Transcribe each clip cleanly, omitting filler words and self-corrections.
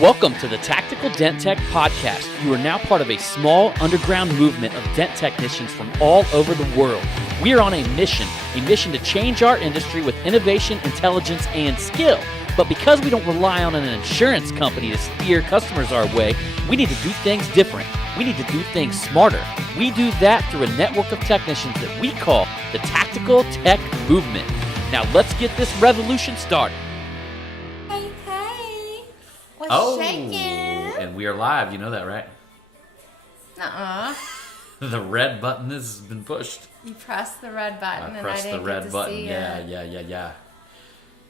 Welcome to the Tactical Dent Tech Podcast. You are now part of a small underground movement of dent technicians from all over the world. We are on a mission to change our industry with innovation, intelligence, and skill. But because we don't rely on an insurance company to steer customers our way, we need to do things different. We need to do things smarter. We do that through a network of technicians that we call the Tactical Tech Movement. Now let's get this revolution started. Shaking. And we are live. You know that, right? The red button has been pushed. You pressed the red button, I and I pressed didn't the red get to button. see Yeah.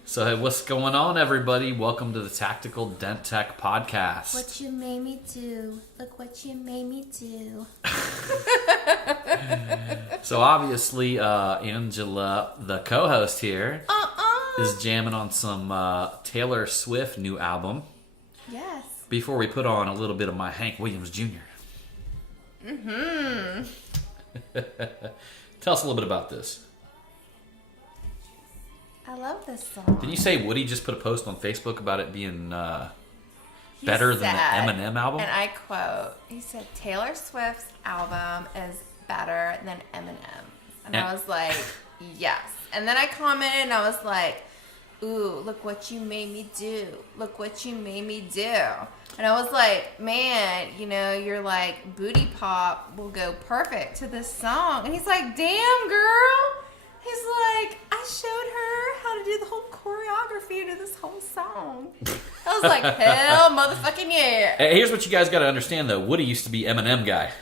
So, hey, what's going on, everybody? Welcome to the Tactical Dent Tech Podcast. What you made me do. Look what you made me do. So, obviously, Angela, the co-host here, is jamming on some Taylor Swift new album. Yes. Before we put on a little bit of my Hank Williams Jr. Tell us a little bit about this. I love this song. Did you say Woody just put a post on Facebook about it being better than the Eminem album? And I quote, he said, Taylor Swift's album is better than Eminem. And I was like, yes. And then I commented and I was like, ooh, look what you made me do. Look what you made me do. And I was like, man, you know, you're like, booty pop will go perfect to this song. And he's like, damn, girl. He's like, I showed her how to do the whole choreography to this whole song. I was like, hell motherfucking yeah. Hey, here's what you guys got to understand, though. Woody used to be Eminem guy.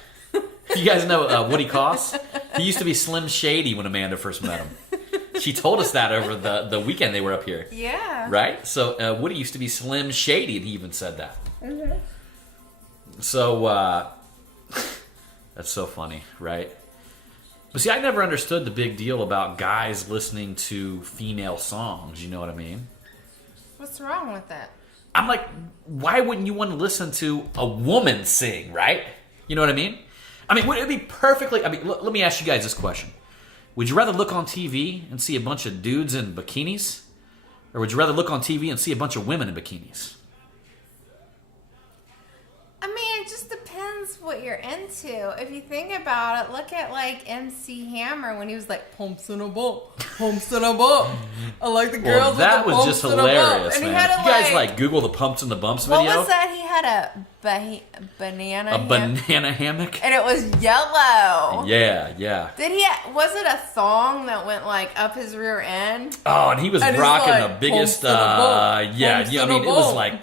You guys know Woody Koss? He used to be Slim Shady when Amanda first met him. She told us that over the weekend they were up here. Yeah. Right? So Woody used to be Slim Shady, and he even said that. Mm-hmm. So, that's so funny, right? But see, I never understood the big deal about guys listening to female songs, you know what I mean? What's wrong with that? I'm like, why wouldn't you want to listen to a woman sing, right? You know what I mean? I mean, would it be perfectly... I mean, let me ask you guys this question. Would you rather look on TV and see a bunch of dudes in bikinis? Or would you rather look on TV and see a bunch of women in bikinis? I mean, it just depends what you're into. If you think about it, look at like MC Hammer when he was like, pumps in a bump, pumps in a bump. I like the girls with the pumps in a bump. That was just hilarious, and man. He had you guys like Google the pumps and the bumps video? What was that? He had a banana banana hammock? And it was yellow. Yeah. Was it a thong that went like up his rear end? Oh, and he was rocking like, the biggest, it was like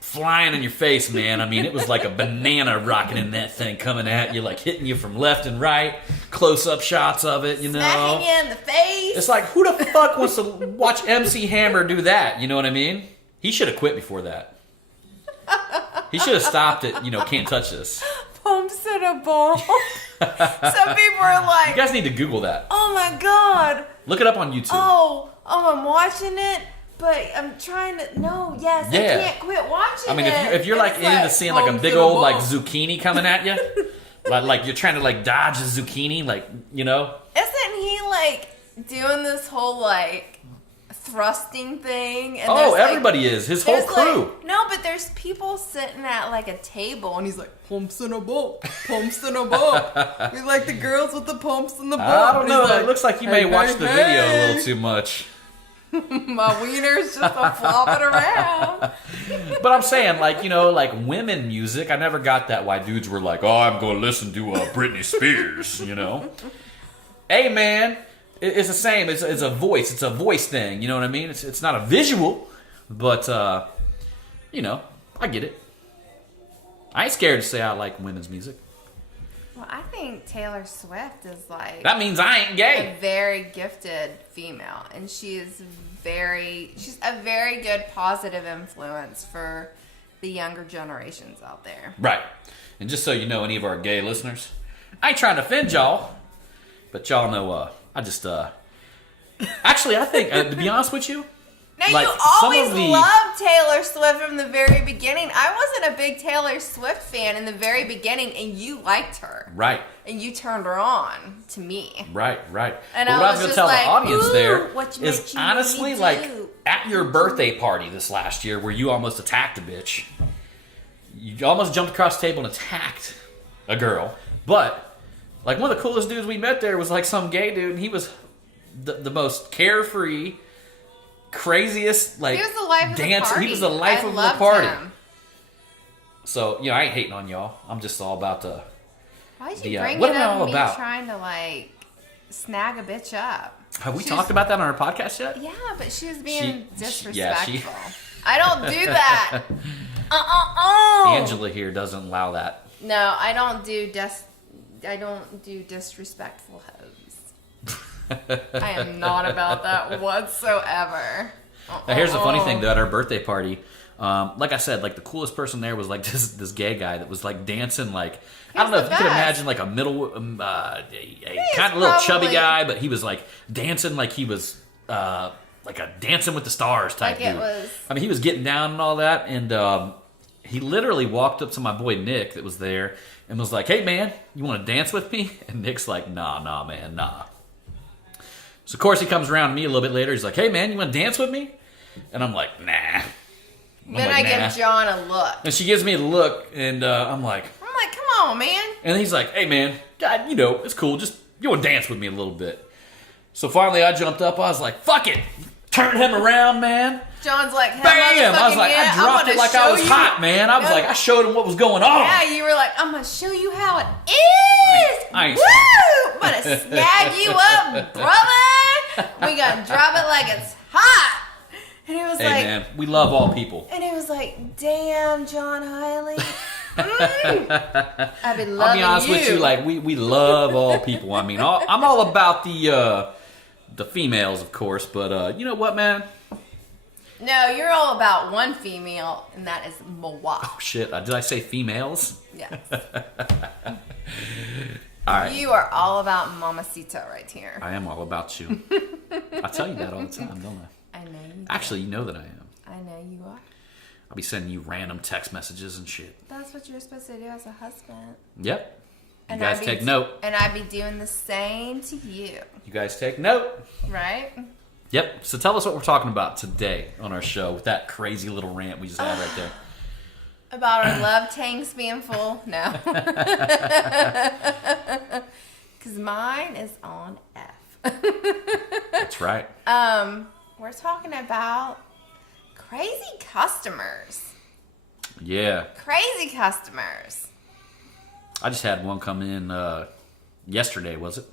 flying in your face, man. I mean, it was like a banana rocking in that thing, coming at you, like hitting you from left and right. Close-up shots of it, you know. Smacking you in the face. It's like, who the fuck wants to watch MC Hammer do that? You know what I mean? He should have quit before that. He should have stopped it. You know, can't touch this. Pumps in a ball. Some people are like, you guys need to Google that. Oh my god. Look it up on YouTube. Oh, I'm watching it. But I'm trying to. No, yes, yeah. I can't quit watching it. I mean, if you're like into seeing like a big old like zucchini coming at you, like you're trying to like dodge a zucchini, like, you know. Isn't he like doing this whole like thrusting thing? And everybody is. His whole crew. Like, no, but there's people sitting at like a table, and he's like, pumps in a boat, pumps in a boat. We like the girls with the pumps in the boat. I don't know. Like, it looks like you may watch the video a little too much. My wiener's just a flopping around. But I'm saying, like, you know, like women music, I never got that why dudes were like, oh, I'm going to listen to Britney Spears, you know? Hey, man, it's the same. It's a voice. It's a voice thing, you know what I mean? It's not a visual, but, you know, I get it. I ain't scared to say I like women's music. Well, I think Taylor Swift is like... That means I ain't gay. A very gifted female. And she's a very good positive influence for the younger generations out there. Right. And just so you know, any of our gay listeners, I ain't trying to offend y'all, but y'all know, I just, actually, I think, to be honest with you, now, like, you always loved Taylor Swift from the very beginning. I wasn't a big Taylor Swift fan in the very beginning, and you liked her. Right. And you turned her on to me. Right. And but what I was going to tell like, the audience there what is honestly, like, at your birthday party this last year where you almost attacked a bitch, You almost jumped across the table and attacked a girl. But, like, one of the coolest dudes we met there was, like, some gay dude, and he was the most carefree, craziest, like, He was the life dancer. of the party. He was the life of the loved party. him. So, I ain't hating on y'all. I'm just all about the... Why'd you The, bring what it am I up all me about? trying to, like, snag a bitch up? Have we She's- talked about that on our podcast yet? Yeah, but she was being disrespectful. yeah, I don't do that. Angela here doesn't allow that. No, I don't do disrespectful hoes. I am not about that whatsoever. Now, here's the funny thing, though, at our birthday party, like I said, like, the coolest person there was, like, this gay guy that was, like, dancing, like, I don't know He's if the you could best. imagine, like, a middle, a kind of little chubby probably- guy, but he was, like, dancing like he was, like a Dancing with the Stars type Like it dude. was- I mean, he was getting down and all that, and he literally walked up to my boy Nick that was there and was like, "Hey, man, you want to dance with me?" And Nick's like, nah, man, nah. So, of course, he comes around to me a little bit later. He's like, "Hey, man, you want to dance with me?" And I'm like, "Nah." Then like, I "Nah." give John a look. And she gives me a look, and I'm like, Come on, man. and he's like, "Hey, man, God, it's cool. Just, you want to dance with me a little bit." So finally, I jumped up. I was like, "Fuck it." Turned him around, man. John's like, hell Bam! I was motherfucking like, yeah, I dropped I'm it like I gonna was show you- hot, man. I was No. like, I showed him what was going on. Yeah, you were like, I'm gonna show you how it is. I ain't- Woo! I'm gonna snag you up, brother. We gonna drop it like it's hot. And he was Hey, like, man, we love all people. and he was like, damn, John Hiley. I've been loving I'll be honest with you, like, we love all people. I mean, I'm all about the females, of course, but you know what, man? No, you're all about one female, and that is Moa. Oh, shit. Did I say females? Yes. All right. You are all about Mamacita right here. I am all about you. I tell you that all the time, don't I? I know you. Actually, you know that I am. I know you are. I'll be sending you random text messages and shit. That's what you're supposed to do as a husband. Yep. You And guys I'd be take note. And I'd be doing the same to you, You guys take note. right? Yep. So tell us what we're talking about today on our show with that crazy little rant we just had right there. About our love tanks being full? No. Because mine is on F. That's right. We're talking about crazy customers. Yeah. Crazy customers. I just had one come in yesterday, was it?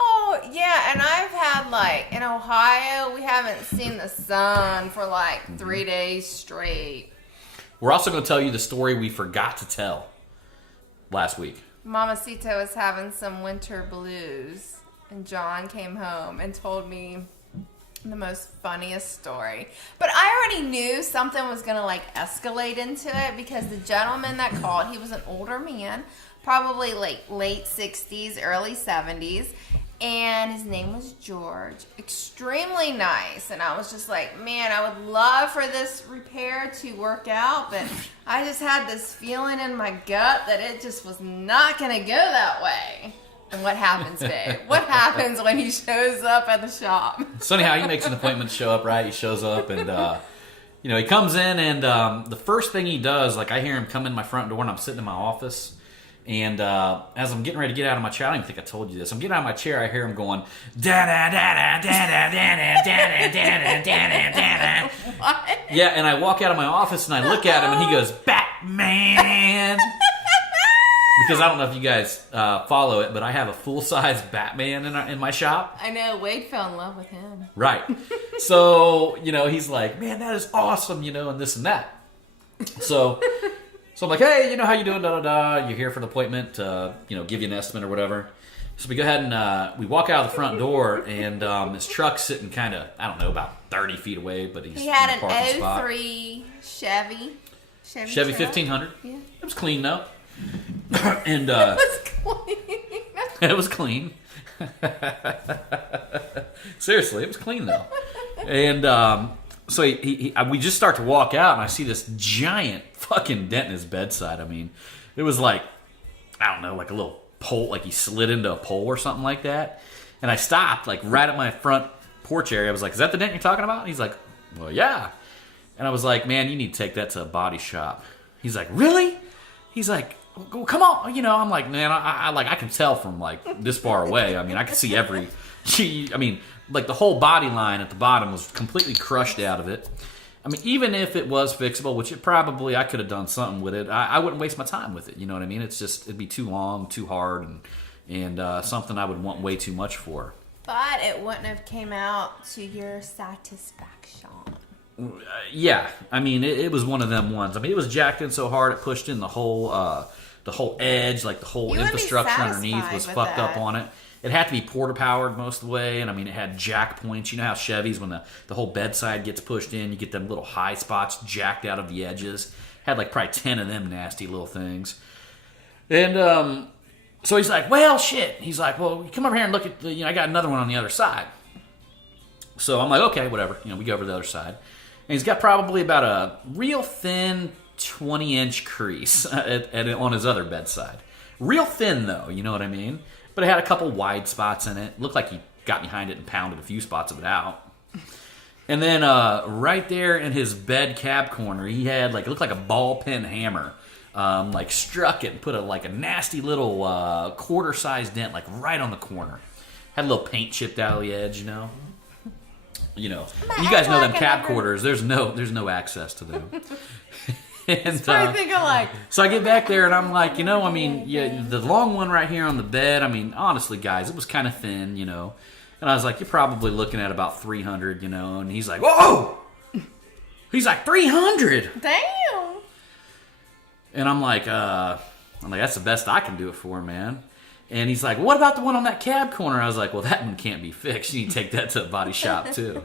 Oh, yeah, and I've had, like, in Ohio, we haven't seen the sun for, like, 3 days straight. We're also going to tell you the story we forgot to tell last week. Mamacita was having some winter blues, and John came home and told me the most funniest story. But I already knew something was going to, like, escalate into it because the gentleman that called, he was an older man, probably, like, late 60s, early 70s. And his name was George. Extremely nice. And I was just like, man, I would love for this repair to work out. But I just had this feeling in my gut that it just was not going to go that way. And what happens, babe? What happens when he shows up at the shop? So anyhow, he makes an appointment to show up, right? He shows up and, he comes in and the first thing he does, like I hear him come in my front door and I'm sitting in my office. And as I'm getting ready to get out of my chair, I don't even think I told you this. I'm getting out of my chair, I hear him going, da-da-da-da-da-da-da-da-da-da-da-da. What? Yeah, and I walk out of my office and I look at him and he goes, Batman! Because I don't know if you guys follow it, but I have a full-size Batman in my shop. I know, Wade fell in love with him. Right. So, he's like, man, that is awesome, and this and that. So I'm like, hey, how you doing, da-da-da. You're here for an appointment, give you an estimate or whatever. So we go ahead and we walk out of the front door, and his truck's sitting kind of, I don't know, about 30 feet away, but he's He had in a parking an spot. 03 Chevy. Chevy truck. 1500. Yeah. It was clean, though. And It was clean. it was clean. Seriously, it was clean, though. And so we just start to walk out, and I see this giant fucking dent in his bedside. I mean, it was like, I don't know, like a little pole, like he slid into a pole or something like that. And I stopped, like right at my front porch area. I was like, is that the dent you're talking about? And he's like, well, yeah. And I was like, man, you need to take that to a body shop. He's like, really? He's like, well, come on. You know, I'm like, man, I can tell from like this far away. I mean, I can see like the whole body line at the bottom was completely crushed out of it. I mean, even if it was fixable, which I could have done something with it. I wouldn't waste my time with it. You know what I mean? It'd be too long, too hard, and something I would want way too much for. But it wouldn't have came out to your satisfaction. Yeah, I mean, it was one of them ones. I mean, it was jacked in so hard it pushed in the whole edge, like the whole infrastructure underneath was fucked up on it. It had to be porta powered most of the way, and I mean, it had jack points. You know how Chevys, when the whole bedside gets pushed in, you get them little high spots jacked out of the edges. Had like probably 10 of them nasty little things. And so he's like, well, shit. He's like, well, come over here and look at I got another one on the other side. So I'm like, okay, whatever. We go over to the other side. And he's got probably about a real thin 20-inch crease on his other bedside. Real thin, though, you know what I mean? But it had a couple wide spots in it. Looked like he got behind it and pounded a few spots of it out. And then right there in his bed cab corner, he had it looked like a ball pen hammer. Struck it and put a nasty little quarter-sized dent right on the corner. Had a little paint chipped out of the edge, you know. You guys know them cab quarters. There's no access to them. And So I get back there and I'm like, the long one right here on the bed. I mean, honestly, guys, it was kind of thin, And I was like, you're probably looking at about 300, And he's like, whoa! He's like, 300. Damn. And I'm like, that's the best I can do it for, man. And he's like, what about the one on that cab corner? I was like, well, that one can't be fixed. You need to take that to the body shop too,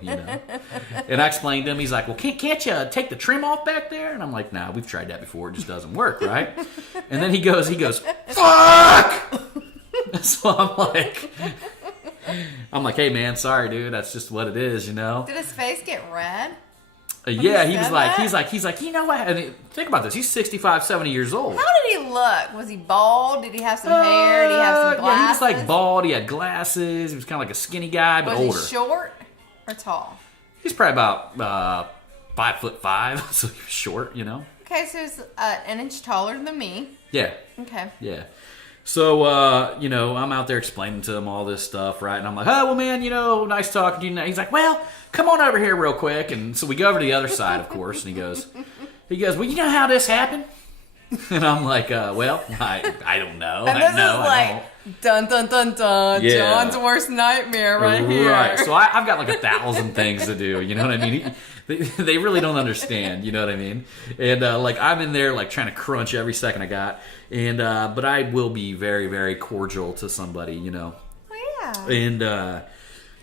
And I explained to him, he's like, well, can't you take the trim off back there? And I'm like, nah, we've tried that before. It just doesn't work, right? And then he goes, fuck! So I'm like, hey, man, sorry, dude. That's just what it is, Did his face get red? Yeah, he's like, you know what? And think about this. He's 65, 70 years old. How did he look? Was he bald? Did he have some hair? Did he have some glasses? Yeah, he was bald. He had glasses. He was kind of like a skinny guy, but older. Was he short or tall? He's probably about 5'5", so he was short, Okay, so he's an inch taller than me. Yeah. Okay. Yeah. So, I'm out there explaining to him all this stuff, right? And I'm like, oh, well, man, nice talking to you. He's like, well, come on over here real quick. And so we go over to the other side, of course, and he goes, well, you know how this happened? And I'm like, well, I don't know. And this is dun, dun, dun, dun, yeah. John's worst nightmare right here. Right. So I've got 1,000 things to do, you know what I mean? They really don't understand, you know what I mean? And I'm in there trying to crunch every second I got, and but I will be very, very cordial to somebody, Well, yeah. And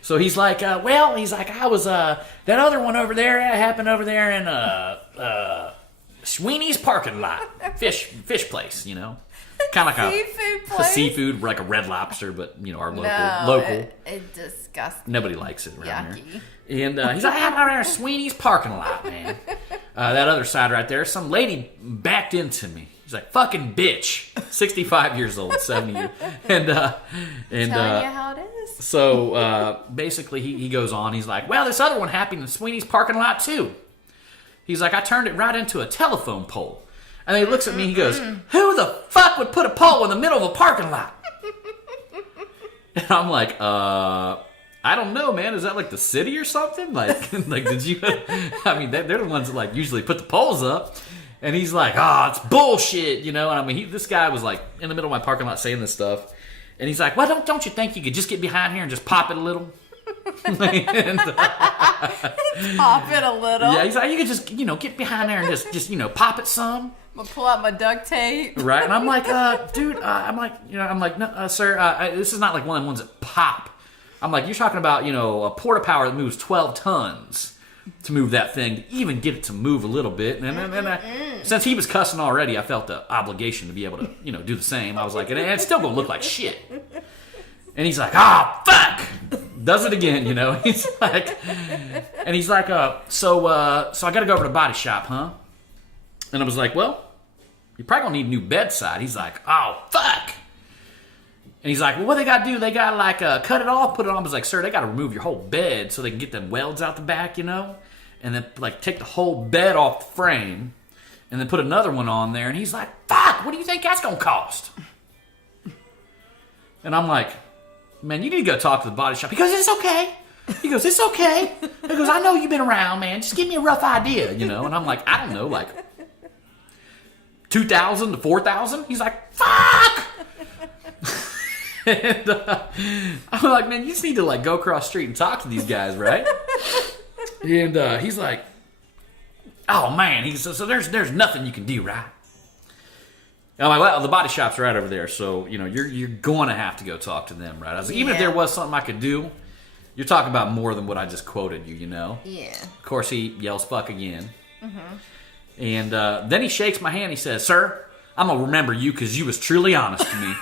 so he's like, I was that other one over there. It happened over there in Sweeney's parking lot, fish place, kind of like seafood a place? seafood, like a Red Lobster, but our local. It disgusting. Nobody likes it around Yucky. here. And he's like, I'm over there in Sweeney's parking lot, man. That other side right there, some lady backed into me. He's like, fucking bitch. 65 years old, 70. And Telling you how it is. So basically he goes on. He's like, well, this other one happened in Sweeney's parking lot too. He's like, I turned it right into a telephone pole. And then he looks at me and he goes, who the fuck would put a pole in the middle of a parking lot? And I'm like, I don't know, man. Is that like the city or something? Did you? I mean, they're the ones that usually put the poles up. And he's like, it's bullshit, And I mean, this guy was in the middle of my parking lot saying this stuff. And he's like, well, don't you think you could just get behind here and just pop it a little? And, Pop it a little. Yeah, he's like, you could just, get behind there and just pop it some. I'm gonna pull out my duct tape. Right, and I'm like, dude, no, sir, this is not like one of the ones that pop. I'm like, you're talking about, a porta power that moves 12 tons to move that thing, to even get it to move a little bit. And since he was cussing already, I felt the obligation to be able to, do the same. I was like, and it's still gonna look like shit. And he's like, fuck! Does it again, He's like, and he's like, so I gotta go over to the body shop, huh? And I was like, well, you're probably gonna need a new bedside. He's like, oh, fuck! And he's like, well, what they gotta do? They gotta cut it off, put it on. I was like, sir, they gotta remove your whole bed so they can get them welds out the back, And then take the whole bed off the frame and then put another one on there, and he's like, fuck, what do you think that's gonna cost? And I'm like, man, you need to go talk to the body shop. He goes, it's okay. He goes, it's okay. He goes, I know you've been around, man. Just give me a rough idea, you know? And I'm like, I don't know, like 2,000 to 4,000? He's like, fuck! And I'm like, man, you just need to like go across the street and talk to these guys, right? And he's like, oh man, he says, so there's nothing you can do, right? And I'm like, well, the body shop's right over there, so you know you're going to have to go talk to them, right? I was like, even if there was something I could do, you're talking about more than what I just quoted you, you know? Yeah. Of course, he yells "fuck" again, and then he shakes my hand. He says, "Sir, I'm gonna remember you because you was truly honest to me."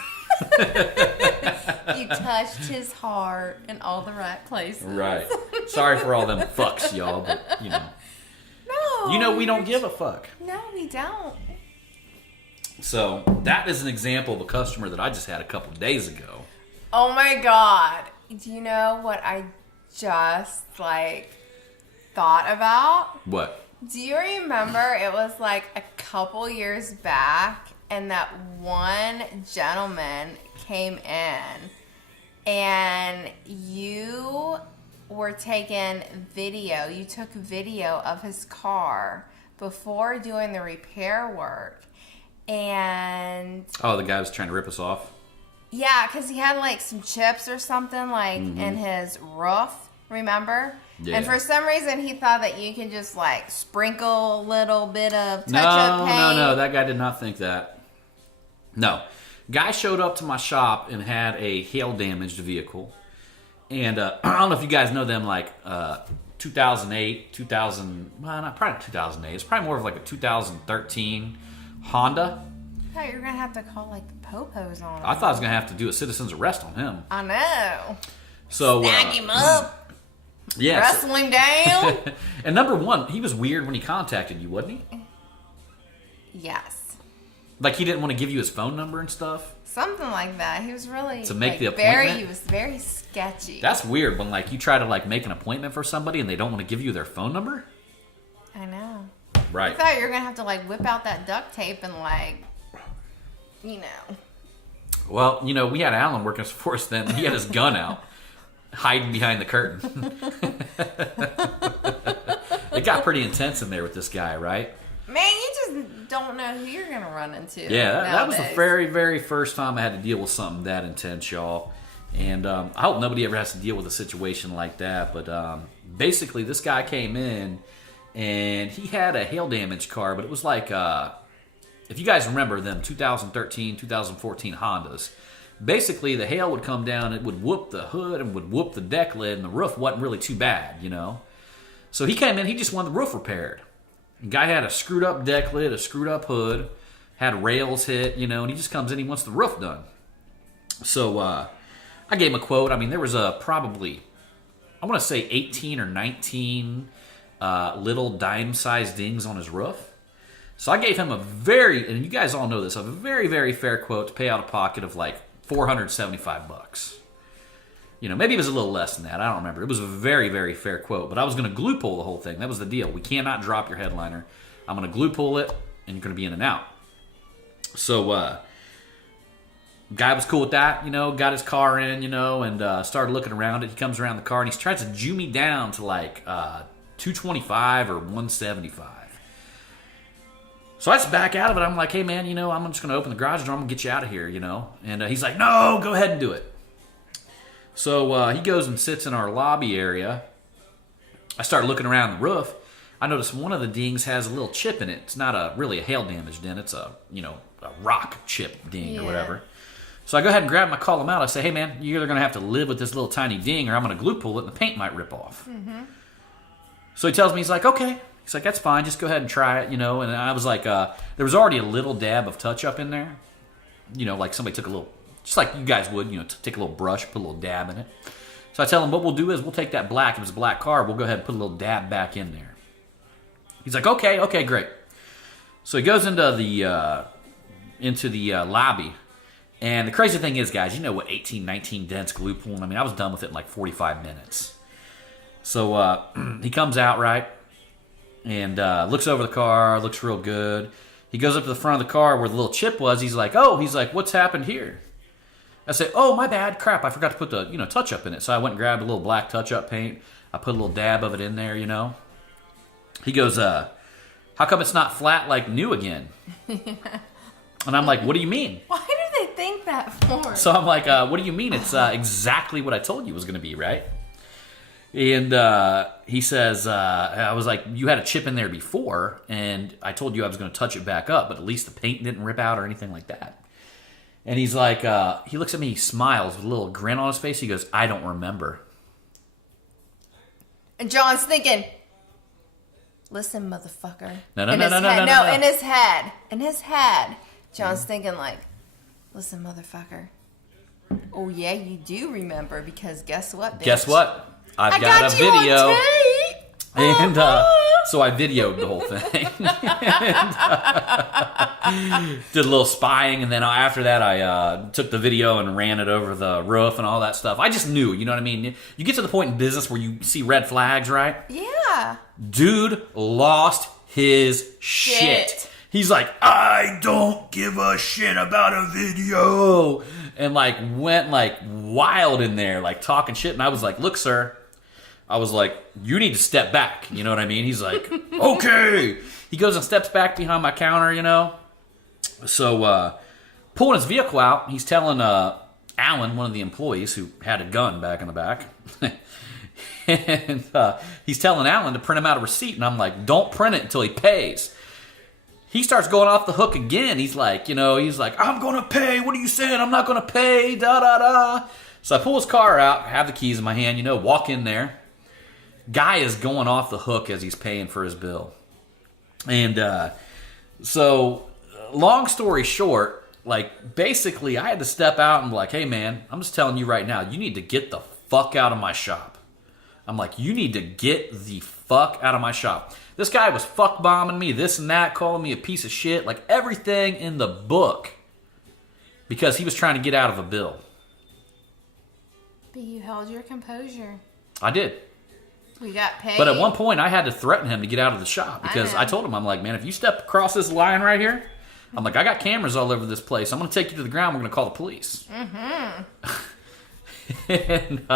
You touched his heart in all the right places. Right. Sorry for all them fucks, y'all, but you know. No. You know we don't give a fuck. No, we don't. So that is an example of a customer that I just had a couple of days ago. Oh my God. Do you know what I just thought about? What? Do you remember it was like a couple years back and that one gentleman came in and you were taking video. You took video of his car before doing the repair work. And Oh, the guy was trying to rip us off? yeah, because he had like some chips or something in his roof, remember? Yeah. And for some reason he thought that you can just like sprinkle a little bit of touch-up paint. No, that guy did not think that. No. Guy showed up to my shop and had a hail-damaged vehicle. And I don't know if you guys know them, like 2008, well, not probably 2008. It's probably more of like a 2013 Honda. I thought you were going to have to call like the popos on him. I thought I was going to have to do a citizen's arrest on him. I know. So Snag him up. yeah. Wrestle him down. And number one, he was weird when he contacted you, wasn't he? Yes. Like he didn't want to give you his phone number and stuff. Something like that. He was really To make the very. appointment? He was very sketchy. That's weird when like you try to like make an appointment for somebody and they don't want to give you their phone number. I know. Right. I thought you were gonna have to like whip out that duct tape and like, you know. Well, you know, we had Alan working for us then. He had his gun out, hiding behind the curtain. It got pretty intense in there with this guy, right? Man, you just don't know who you're gonna run into. Yeah, that was the nowadays. very, very first time I had to deal with something that intense, y'all. And I hope nobody ever has to deal with a situation like that. But basically, this guy came in, and he had a hail damage car, but it was like, if you guys remember them 2013, 2014 Hondas, basically the hail would come down, it would whoop the hood and would whoop the deck lid, and the roof wasn't really too bad, you know? So he came in, he just wanted the roof repaired. The guy had a screwed up deck lid, a screwed up hood, had rails hit, you know, and he just comes in, he wants the roof done. So I gave him a quote. I mean, there was probably, I want to say 18 or 19 little dime-sized dings on his roof. So I gave him a very, and you guys all know this, a very, very fair quote to pay out of pocket of like $475. You know, maybe it was a little less than that. I don't remember. It was a very, very fair quote. But I was going to glue pull the whole thing. That was the deal. We cannot drop your headliner. I'm going to glue pull it, and you're going to be in and out. So, guy was cool with that, you know, got his car in, you know, and started looking around it. He comes around the car, and he tries to Jew me down to like 225 or 175. So I just back out of it. I'm like, hey, man, you know, I'm just going to open the garage door. I'm going to get you out of here, you know. And he's like, no, go ahead and do it. So he goes and sits in our lobby area. I start looking around the roof. I notice one of the dings has a little chip in it. It's not really a hail damage ding. It's a rock chip ding or whatever. So I go ahead and grab him. I call him out. I say, hey, man, you're either going to have to live with this little tiny ding or I'm going to glue pull it and the paint might rip off. Mm-hmm. So he tells me, he's like, okay. He's like, that's fine. Just go ahead and try it, you know. And I was like, there was already a little dab of touch-up in there. You know, like somebody took a little, just like you guys would, you know, take a little brush, put a little dab in it. So I tell him what we'll do is we'll take that black, if it's a black car, we'll go ahead and put a little dab back in there. He's like, okay, great. So he goes into the lobby. And the crazy thing is, guys, you know what 18, 19 dents glue pulling, I mean, I was done with it in like 45 minutes. So he comes out, right? and looks over the car, looks real good. He goes up to the front of the car where the little chip was. He's like, what's happened here? I say, oh, my bad, crap, I forgot to put the touch-up in it. So I went and grabbed a little black touch-up paint. I put a little dab of it in there, He goes, how come it's not flat like new again? And I'm like, what do you mean? Why do they think that for? So I'm like, what do you mean? It's exactly what I told you it was going to be, right? And he says, I was like, you had a chip in there before, and I told you I was going to touch it back up, but at least the paint didn't rip out or anything like that. And he's like, he looks at me, he smiles with a little grin on his face. He goes, I don't remember. And John's thinking, listen, motherfucker. No, In his head, John's thinking like, listen, motherfucker. Oh, yeah, you do remember, because guess what, bitch? Guess what? I've got a you video. on tape. And so I videoed the whole thing. And, did a little spying, and then after that I took the video and ran it over the roof and all that stuff. I just knew, you know what I mean? You get to the point in business where you see red flags, right? Yeah. Dude lost his shit. He's like, I don't give a shit about a video. And like went like wild in there, like talking shit. And I was like, look, sir. I was like, you need to step back. You know what I mean? He's like, okay. He goes and steps back behind my counter, So pulling his vehicle out, he's telling Alan, one of the employees who had a gun back in the back. And he's telling Alan to print him out a receipt. And I'm like, don't print it until he pays. He starts going off the hook again. He's like, I'm going to pay. What are you saying? I'm not going to pay. Da, da, da. So I pull his car out, have the keys in my hand, walk in there. Guy is going off the hook as he's paying for his bill. And so long story short, like basically I had to step out and be like, hey man, I'm just telling you right now, you need to get the fuck out of my shop. I'm like, you need to get the fuck out of my shop. This guy was fuck bombing me, this and that, calling me a piece of shit, like everything in the book, because he was trying to get out of a bill. But you held your composure. I did. We got paid. But at one point, I had to threaten him to get out of the shop, because I told him, I'm like, man, if you step across this line right here, I'm like, I got cameras all over this place. I'm going to take you to the ground. We're going to call the police. Mm-hmm. And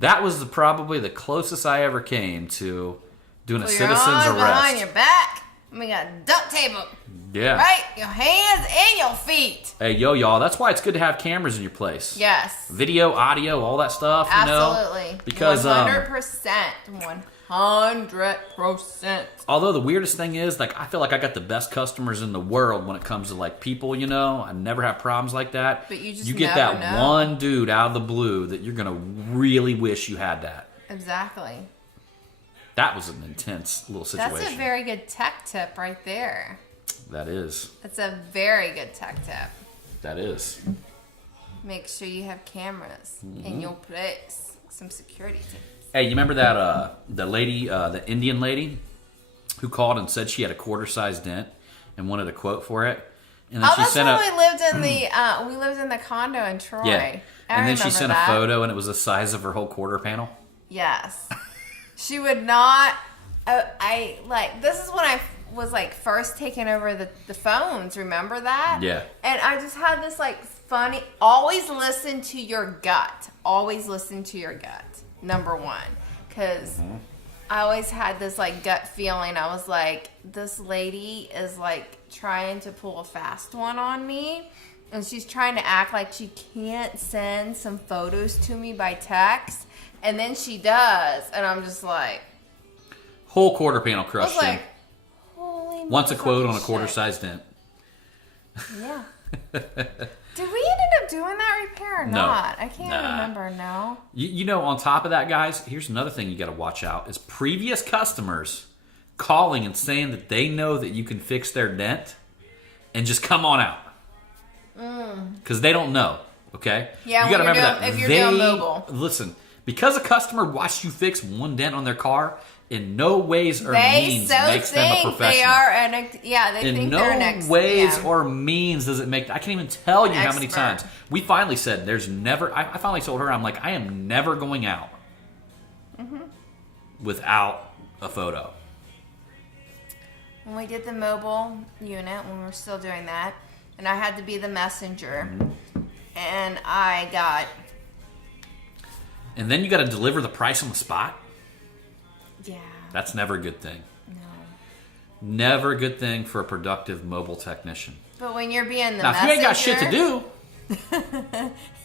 that was probably the closest I ever came to doing a citizen's arrest. Behind your back. We got duct tape them. Yeah. Right? Your hands and your feet. Hey, y'all. That's why it's good to have cameras in your place. Yes. Video, audio, all that stuff. Absolutely. Because 100%. 100%. Although the weirdest thing is, like, I feel like I got the best customers in the world when it comes to like people. I never have problems like that. But you get never that know. one dude out of the blue that you're gonna really wish you had that. Exactly. That was an intense little situation. That's a very good tech tip right there. That is. That's a very good tech tip. That is. Make sure you have cameras in your place. Some security tips. Hey, you remember that the lady, the Indian lady, who called and said she had a quarter-sized dent and wanted a quote for it? And then That's when we lived in the condo in Troy. Yeah. And then she sent a photo, and it was the size of her whole quarter panel. Yes. She would not. This is when I was like first taking over the phones. Remember that? Yeah. And I just had this like funny. Always listen to your gut. Always listen to your gut. Number one, because I always had this like gut feeling. I was like, this lady is like trying to pull a fast one on me, and she's trying to act like she can't send some photos to me by text, and then she does, and I'm just like, whole quarter panel I crushed was in. like, holy. Once a quote on a shit. quarter-sized dent. Yeah. Did we end up doing that repair or No. not? I can't remember. No. On top of that, guys, here's another thing you got to watch out: is previous customers calling and saying that they know that you can fix their dent, and just come on out because they don't know. Okay. Yeah, you got to when remember you're that if you're doing mobile. Listen, because a customer watched you fix one dent on their car, in no ways or means makes them a professional. They are they think they're an In no ways or means does it make. I can't even tell you how many times we finally said there's never. I finally told her, I'm like, I am never going out without a photo. when we did the mobile unit, when we were still doing that, and I had to be the messenger, and I got... And then you got to deliver the price on the spot? Yeah. That's never a good thing. No. Never a good thing for a productive mobile technician. But when you're being the Now, if you ain't got shit to do,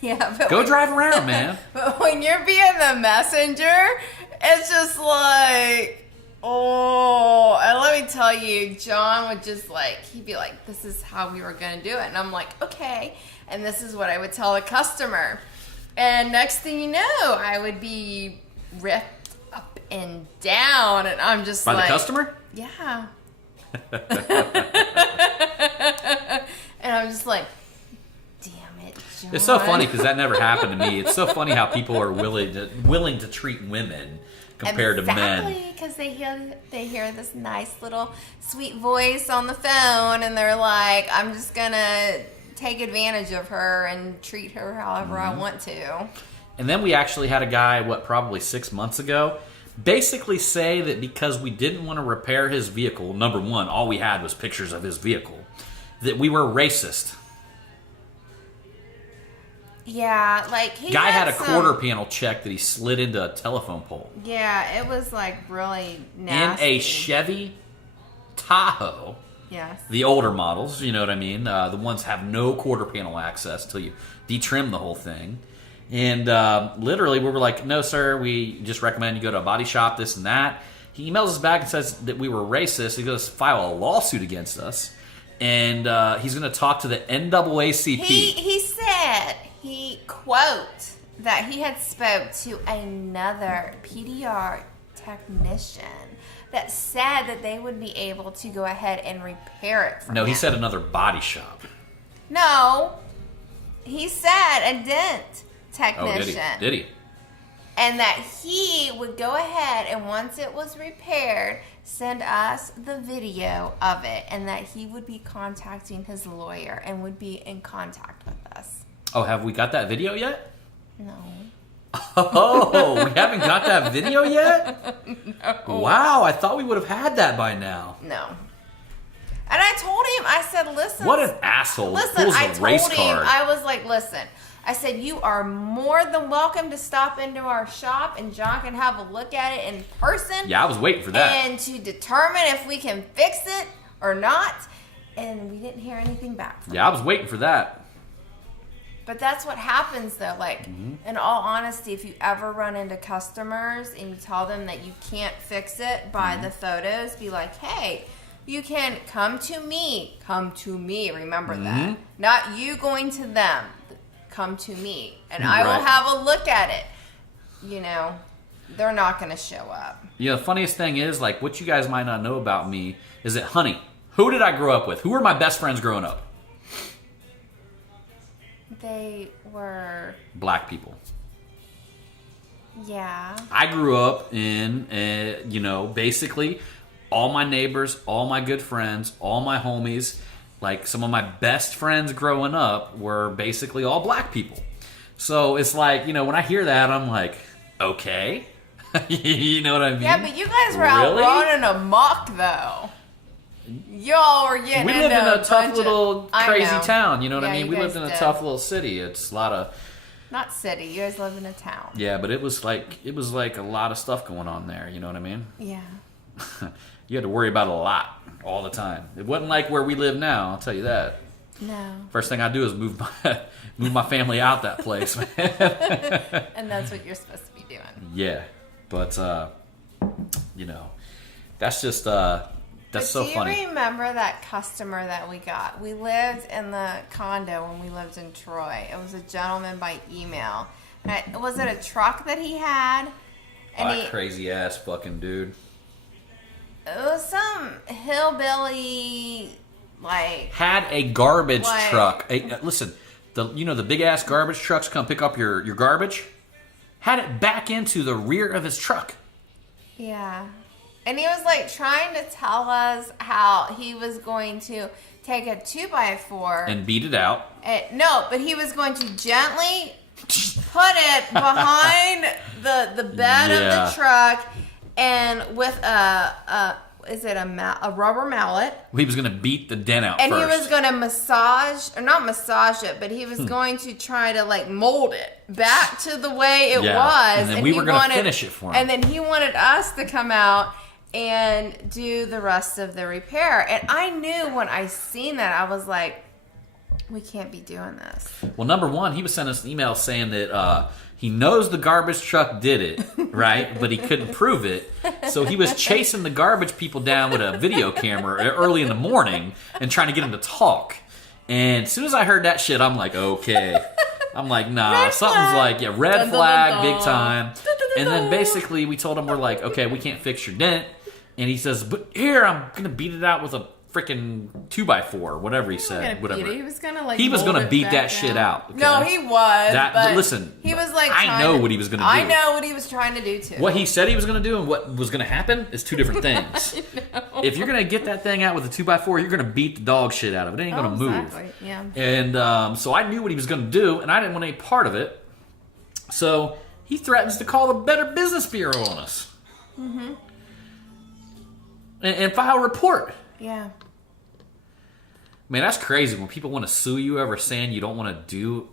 yeah, but go drive around, man. But when you're being the messenger, it's just like, oh, and let me tell you, John would just like, he'd be like, this is how we were going to do it. And I'm like, okay. And this is what I would tell the customer. And next thing you know, I would be ripped up and down. And I'm just By like... the customer? Yeah. And I'm just like, damn it, John. It's so funny because that never happened to me. It's so funny how people are willing to treat women compared to men. Exactly, because they hear this nice little sweet voice on the phone, and they're like, I'm just gonna take advantage of her and treat her however I want to. And then we actually had a guy, probably 6 months ago, basically say that because we didn't want to repair his vehicle, number one, all we had was pictures of his vehicle, that we were racist. Yeah, like he Guy had a some- quarter panel check that he slid into a telephone pole. Yeah, it was like really In nasty. a Chevy Tahoe. Yes. The older models, you know what I mean? The ones have no quarter panel access till you detrim the whole thing. And literally, we were like, no, sir, we just recommend you go to a body shop, this and that. He emails us back and says that we were racist. He goes file a lawsuit against us. And he's going to talk to the NAACP. He said, he quote, that he had spoke to another PDR technician that said that they would be able to go ahead and repair it for No, he him. said another body shop. No, he said a dent Oh, technician. did he? And that he would go ahead and once it was repaired, send us the video of it, and that he would be contacting his lawyer and would be in contact with us. Oh, have we got that video yet? No. Oh, we haven't got that video yet? No. Wow, I thought we would have had that by now. No. And I told him, I said, listen. What an asshole. Listen, Pulls I a told race him, card. I was like, listen. I said, you are more than welcome to stop into our shop and John can have a look at it in person. Yeah, I was waiting for that. And to determine if we can fix it or not. And we didn't hear anything back from him. Yeah, I was waiting for that. But that's what happens though. Like, in all honesty, if you ever run into customers and you tell them that you can't fix it by the photos, be like, hey, you can come to me. Come to me. Remember that. Not you going to them. Come to me. And I will Right. have a look at it. You know, they're not going to show up. You know, the funniest thing is, like, what you guys might not know about me is that, honey, who did I grow up with? Who were my best friends growing up? They were, Black people. yeah. I grew up in, you know, basically all my neighbors, all my good friends, all my homies, like some of my best friends growing up were basically all black people. So it's like, you know, when I hear that, I'm like, okay. You know what I mean? Yeah, but you guys were out Really? running amok, though. Y'all were getting We lived in into a tough bunch little of, I crazy know. town. You know what I Yeah, mean? you We lived guys in a did. tough little city. It's a lot of, Not city. You guys live in a town. yeah, but it was like a lot of stuff going on there. You know what I mean? Yeah. You had to worry about a lot all the time. It wasn't like where we live now. I'll tell you that. No. First thing I do is move my family out that place. And that's what you're supposed to be doing. Yeah, but you know, that's just that's so do you funny. remember that customer that we got? We lived in the condo when we lived in Troy. It was a gentleman by email. Was it a truck that he had? And That crazy ass fucking dude it was some hillbilly, like, had a garbage Like- truck. Listen, the big ass garbage trucks come pick up your garbage. Had it back into the rear of his truck. yeah. And he was like trying to tell us how he was going to take a 2x4. And beat it out. No, but he was going to gently put it behind the bed Yeah. of the truck, and with a rubber mallet. He was going to beat the dent out And first. he was going to not massage it, but he was going to try to like mold it back to the way it was. And then we were going to finish it for him. And then he wanted us to come out and do the rest of the repair. And I knew when I seen that, I was like, we can't be doing this. Well, number one, he was sending us an email saying that he knows the garbage truck did it, right? But he couldn't prove it. So he was chasing the garbage people down with a video camera early in the morning and trying to get them to talk. And as soon as I heard that shit, I'm like, okay. I'm like, nah, Red something's flag. like, yeah, red flag, big time. Dun, dun, dun, And then dun. basically we told him, we're like, okay, we can't fix your dent. And he says, but here, I'm going to beat it out with a freaking 2x4, whatever he said. Whatever. He was gonna like. He was mold gonna it beat back that shit down. out, okay? No, he was. But listen, he was like. I know what he was gonna do. I know what he was trying to do too. What he said he was going to do and what was going to happen is two different things. If you're going to get that thing out with a 2x4, you're going to beat the dog shit out of it. It ain't going to move. Exactly. Yeah. And so I knew what he was going to do, and I didn't want any part of it. So he threatens to call the Better Business Bureau on us. Mm-hmm. And file a report. Yeah. Man, that's crazy when people want to sue you over saying you don't want to do,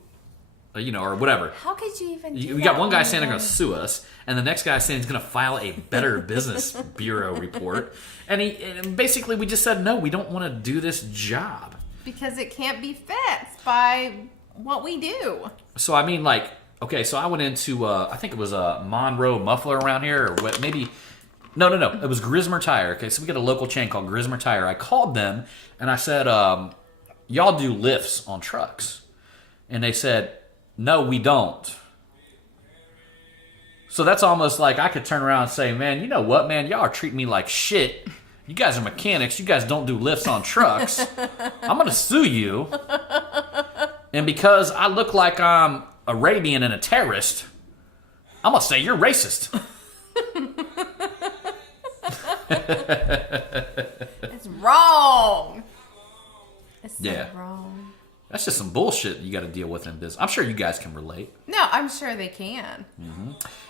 or whatever. How could you even do You that got one guy when saying they're you're- going to sue us, and the next guy saying he's going to file a Better Business Bureau report. And basically we just said, no, we don't want to do this job. Because it can't be fixed by what we do. So, I mean, like, okay, so I went into, I think it was a Monroe Muffler around here, or what, maybe... No. It was Grismer Tire. Okay, so we got a local chain called Grismer Tire. I called them, and I said, y'all do lifts on trucks. And they said, no, we don't. So that's almost like I could turn around and say, man, you know what, man? Y'all are treating me like shit. You guys are mechanics. You guys don't do lifts on trucks. I'm going to sue you. And because I look like I'm Arabian and a terrorist, I'm going to say you're racist. It's wrong. It's so Yeah. wrong. That's just some bullshit you got to deal with in business. I'm sure you guys can relate. No, I'm sure they can.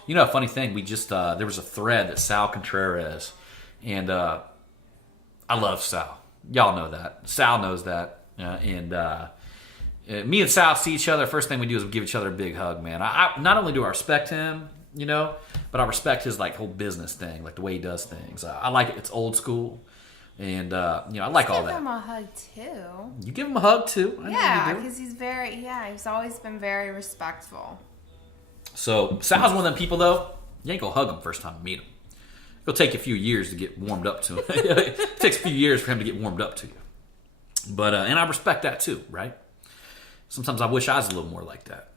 You know, a funny thing, we just, there was a thread that Sal Contreras, and I love Sal. Y'all know that. Sal knows that. Me and Sal see each other, first thing we do is we give each other a big hug, man. I not only do I respect him, but I respect his, like, whole business thing, like the way he does things. I like it. It's old school. And, I like all Give him that. a hug too. You give him a hug, too. I know Yeah, you do. because he's always been very respectful. So, Sal's one of them people, though, you ain't gonna hug him first time you meet him. It'll take you a few years to get warmed up to him. It takes a few years for him to get warmed up to you. But, and I respect that, too, right? Sometimes I wish I was a little more like that,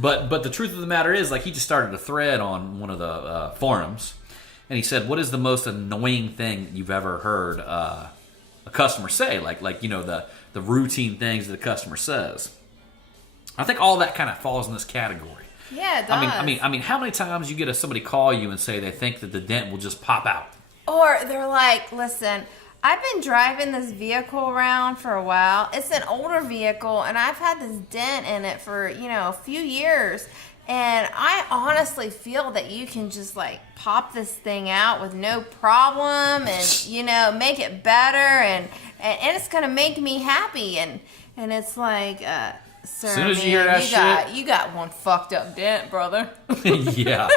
But the truth of the matter is, like, he just started a thread on one of the forums, and he said, what is the most annoying thing that you've ever heard a customer say? Like the routine things that a customer says. I think all that kind of falls in this category. Yeah, it does. I mean, how many times you get somebody call you and say they think that the dent will just pop out? Or they're like, listen, I've been driving this vehicle around for a while. It's an older vehicle, and I've had this dent in it for, a few years. And I honestly feel that you can just, like, pop this thing out with no problem and, make it better. And it's going to make me happy. And it's like, sir, Soon as you hear that you got one fucked up dent, brother. Yeah.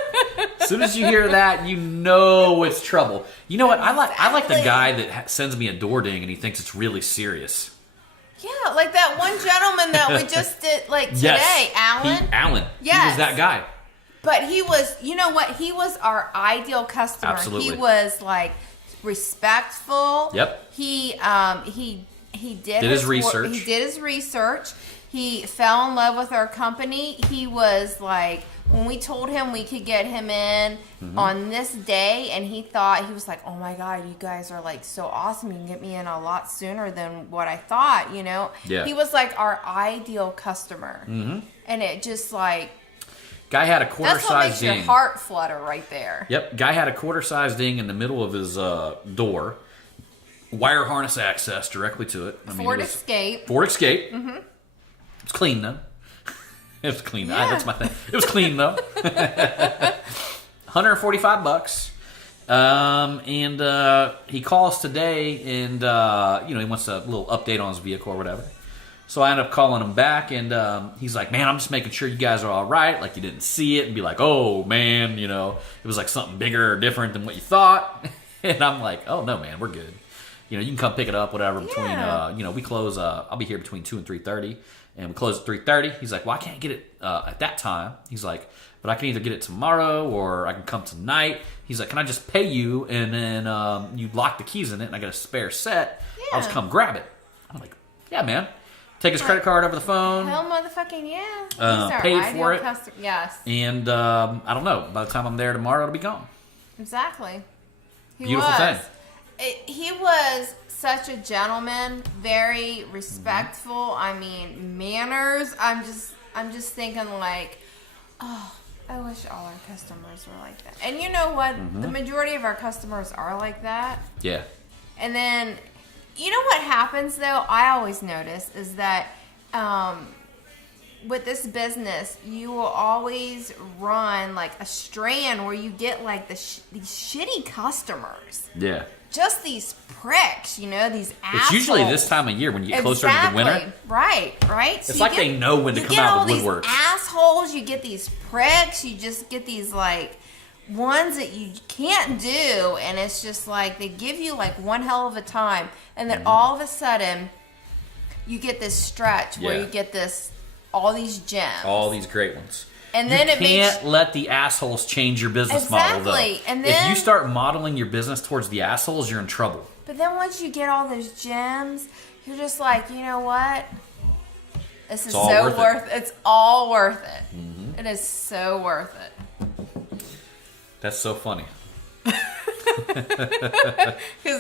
As soon as you hear that, you know it's trouble. You know what? I like the guy that sends me a door ding and he thinks it's really serious. Yeah, like that one gentleman that we just did, like, today, Alan. Alan. Yes. He was that guy. But he was, you know what? He was our ideal customer. Absolutely. He was, like, respectful. Yep. He did his research. He did his research. He fell in love with our company. He was like, when we told him we could get him in on this day, and he was like, oh my God, you guys are like so awesome. You can get me in a lot sooner than what I thought, Yeah. He was like our ideal customer. Mm-hmm. And it just like, Guy had a quarter that's what size makes ding. your heart flutter right there. Yep. Guy had a quarter size ding in the middle of his door. Wire harness access directly to it. Ford Escape. Ford Escape. Mm-hmm. It's clean though. It was clean. Yeah. That's my thing. It was clean though. $145. And he calls today, and he wants a little update on his vehicle or whatever. So I end up calling him back, and he's like, "Man, I'm just making sure you guys are all right. Like you didn't see it, and be like, oh man, it was like something bigger or different than what you thought." And I'm like, "Oh no, man, we're good. You can come pick it up, whatever. Between we close. I'll be here between 2 and 3:30, and we close at 3:30." He's like, "Well, I can't get it at that time." He's like, "But I can either get it tomorrow or I can come tonight." He's like, "Can I just pay you and then you lock the keys in it and I got a spare set? I'll just come grab it." I'm like, "Yeah, man." Take his credit card over the phone. Hell motherfucking yeah. Paid for it. Yes. And I don't know. By the time I'm there tomorrow, it'll be gone. Exactly. Beautiful thing. He was such a gentleman, very respectful. I mean, manners. I'm just thinking like, oh, I wish all our customers were like that. And you know what? The majority of our customers are like that. Yeah. And then, you know what happens though? I always notice is that with this business, you will always run like a strand where you get like these shitty customers. Yeah. Just these pricks, these assholes. It's usually this time of year when you get closer to the winter. Right. It's like they know when to come out of the woodwork. You get all these assholes, you get these pricks, you just get these like ones that you can't do, and it's just like they give you like one hell of a time, and then all of a sudden you get this stretch where you get all these gems. All these great ones. And then you can't let the assholes change your business model, though. And then, if you start modeling your business towards the assholes, you're in trouble. But then once you get all those gems, you're just like, you know what? This is so worth it. It's all worth it. Mm-hmm. It is so worth it. That's so funny. Because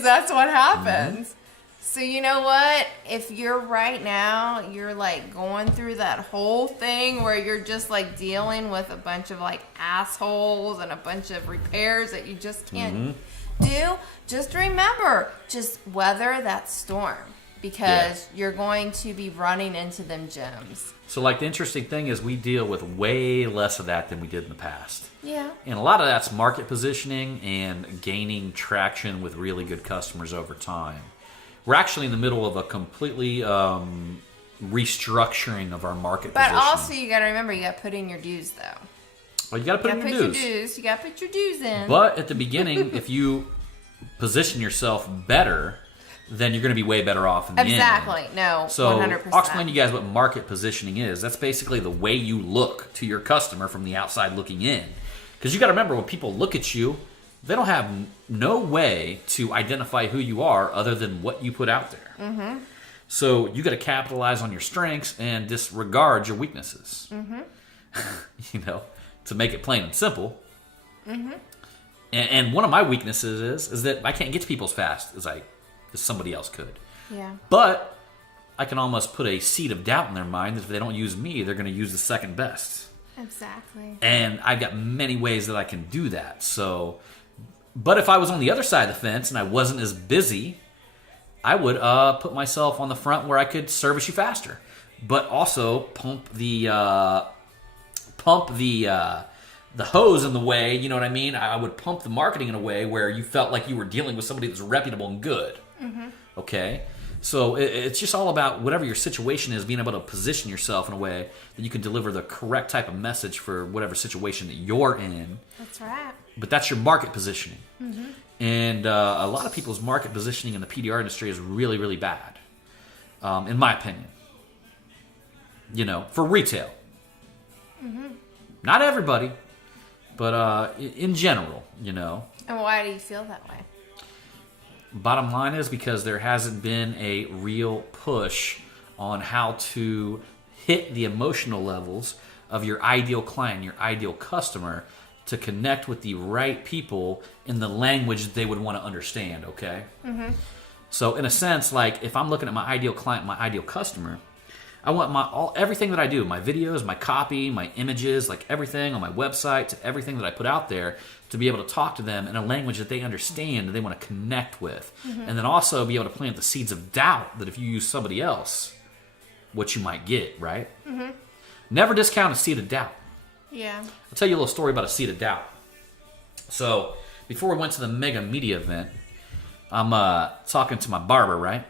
that's what happens. Mm-hmm. So you know what? If you're right now, you're like going through that whole thing where you're just like dealing with a bunch of like assholes and a bunch of repairs that you just can't do, just remember, just weather that storm because you're going to be running into them gems. So like the interesting thing is we deal with way less of that than we did in the past. Yeah. And a lot of that's market positioning and gaining traction with really good customers over time. We're actually in the middle of a completely restructuring of our market position. But also, you got to remember, you got to put in your dues, though. Well, you got to put in your dues. You got to put your dues in. But at the beginning, if you position yourself better, then you're going to be way better off in the end. Exactly. No, so 100%. I'll explain to you guys what market positioning is. That's basically the way you look to your customer from the outside looking in. Because you got to remember, when people look at you, they don't have no way to identify who you are other than what you put out there. Mm-hmm. So you got to capitalize on your strengths and disregard your weaknesses. Mm-hmm. To make it plain and simple. Mm-hmm. And one of my weaknesses is that I can't get to people as fast as somebody else could. Yeah. But I can almost put a seed of doubt in their mind that if they don't use me, they're going to use the second best. Exactly. And I've got many ways that I can do that. So, but if I was on the other side of the fence and I wasn't as busy, I would put myself on the front where I could service you faster, but also pump the hose in the way. You know what I mean? I would pump the marketing in a way where you felt like you were dealing with somebody that's reputable and good. Mm-hmm. Okay. So it's just all about whatever your situation is, being able to position yourself in a way that you can deliver the correct type of message for whatever situation that you're in. That's right. But that's your market positioning. Mm-hmm. And a lot of people's market positioning in the PDR industry is really, really bad, in my opinion. For retail. Mm-hmm. Not everybody, but in general, And why do you feel that way? Bottom line is because there hasn't been a real push on how to hit the emotional levels of your ideal client, your ideal customer, to connect with the right people in the language that they would want to understand, okay? Mm-hmm. So in a sense, like if I'm looking at my ideal client, my ideal customer, I want everything that I do, my videos, my copy, my images, like everything on my website, to everything that I put out there, to be able to talk to them in a language that they understand and they want to connect with. Mm-hmm. And then also be able to plant the seeds of doubt that if you use somebody else, what you might get, right? Mm-hmm. Never discount a seed of doubt. Yeah. I'll tell you a little story about a seed of doubt. So before we went to the Mega Media event, I'm talking to my barber, right?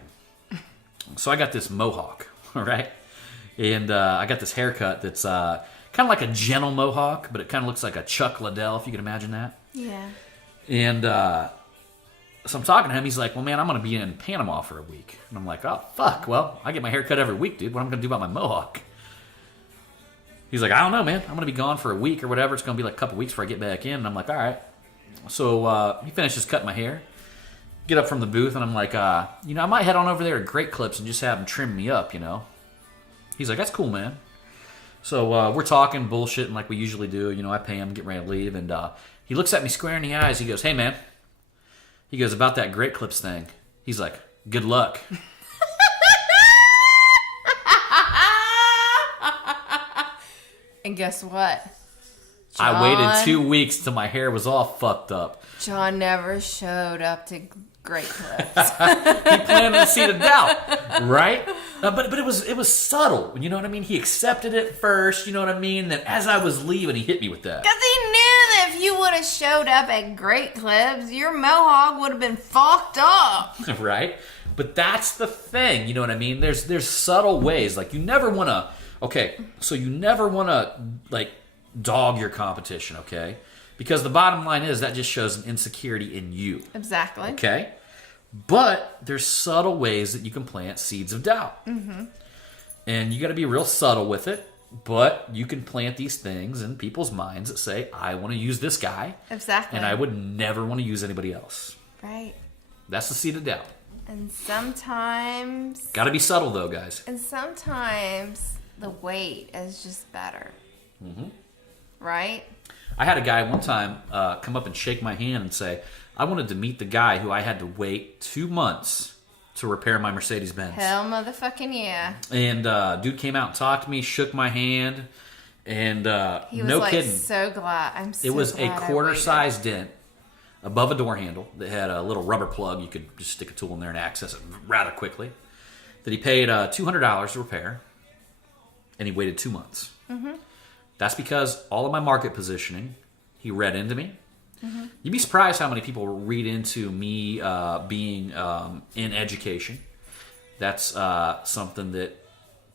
So I got this mohawk, all right? And I got this haircut that's kind of like a gentle mohawk, but it kind of looks like a Chuck Liddell, if you can imagine that. Yeah. And so I'm talking to him. He's like, well, man, I'm going to be in Panama for a week. And I'm like, oh, fuck. Well, I get my hair cut every week, dude. What am I going to do about my mohawk? He's like, I don't know, man. I'm going to be gone for a week or whatever. It's going to be like a couple weeks before I get back in. And I'm like, all right. So he finishes cutting my hair. Get up from the booth, and I'm like, I might head on over there to Great Clips and just have him trim me up, He's like, that's cool, man. So we're talking, bullshitting like we usually do. I pay him, get ready to leave. And he looks at me square in the eyes. He goes, hey, man. He goes, about that Great Clips thing. He's like, good luck. And guess what? I waited 2 weeks till my hair was all fucked up. John never showed up to Great Clips. He planted the seed of doubt, right? But it was subtle. You know what I mean? He accepted it first. You know what I mean? Then as I was leaving, he hit me with that. Because he knew that if you would have showed up at Great Clips, your mohawk would have been fucked up. Right? But that's the thing. You know what I mean? There's subtle ways. Like, you never want to... Okay, so you never want to, like, dog your competition, okay? Because the bottom line is that just shows an insecurity in you. Exactly. Okay? But there's subtle ways that you can plant seeds of doubt. Mm-hmm. And you got to be real subtle with it. But you can plant these things in people's minds that say, I want to use this guy. Exactly. And I would never want to use anybody else. Right. That's the seed of doubt. And sometimes... Got to be subtle, though, guys. And sometimes the wait is just better. Mm-hmm. Right? I had a guy one time come up and shake my hand and say, I wanted to meet the guy who I had to wait 2 months to repair my Mercedes-Benz. Hell motherfucking yeah. And dude came out and talked to me, shook my hand, and he was no like, kidding. So glad. I'm so It was glad a quarter-sized dent above a door handle that had a little rubber plug. You could just stick a tool in there and access it rather quickly. That he paid $200 to repair, and he waited 2 months. Mm-hmm. That's because all of my market positioning, he read into me. Mm-hmm. You'd be surprised how many people read into me being in education. That's something that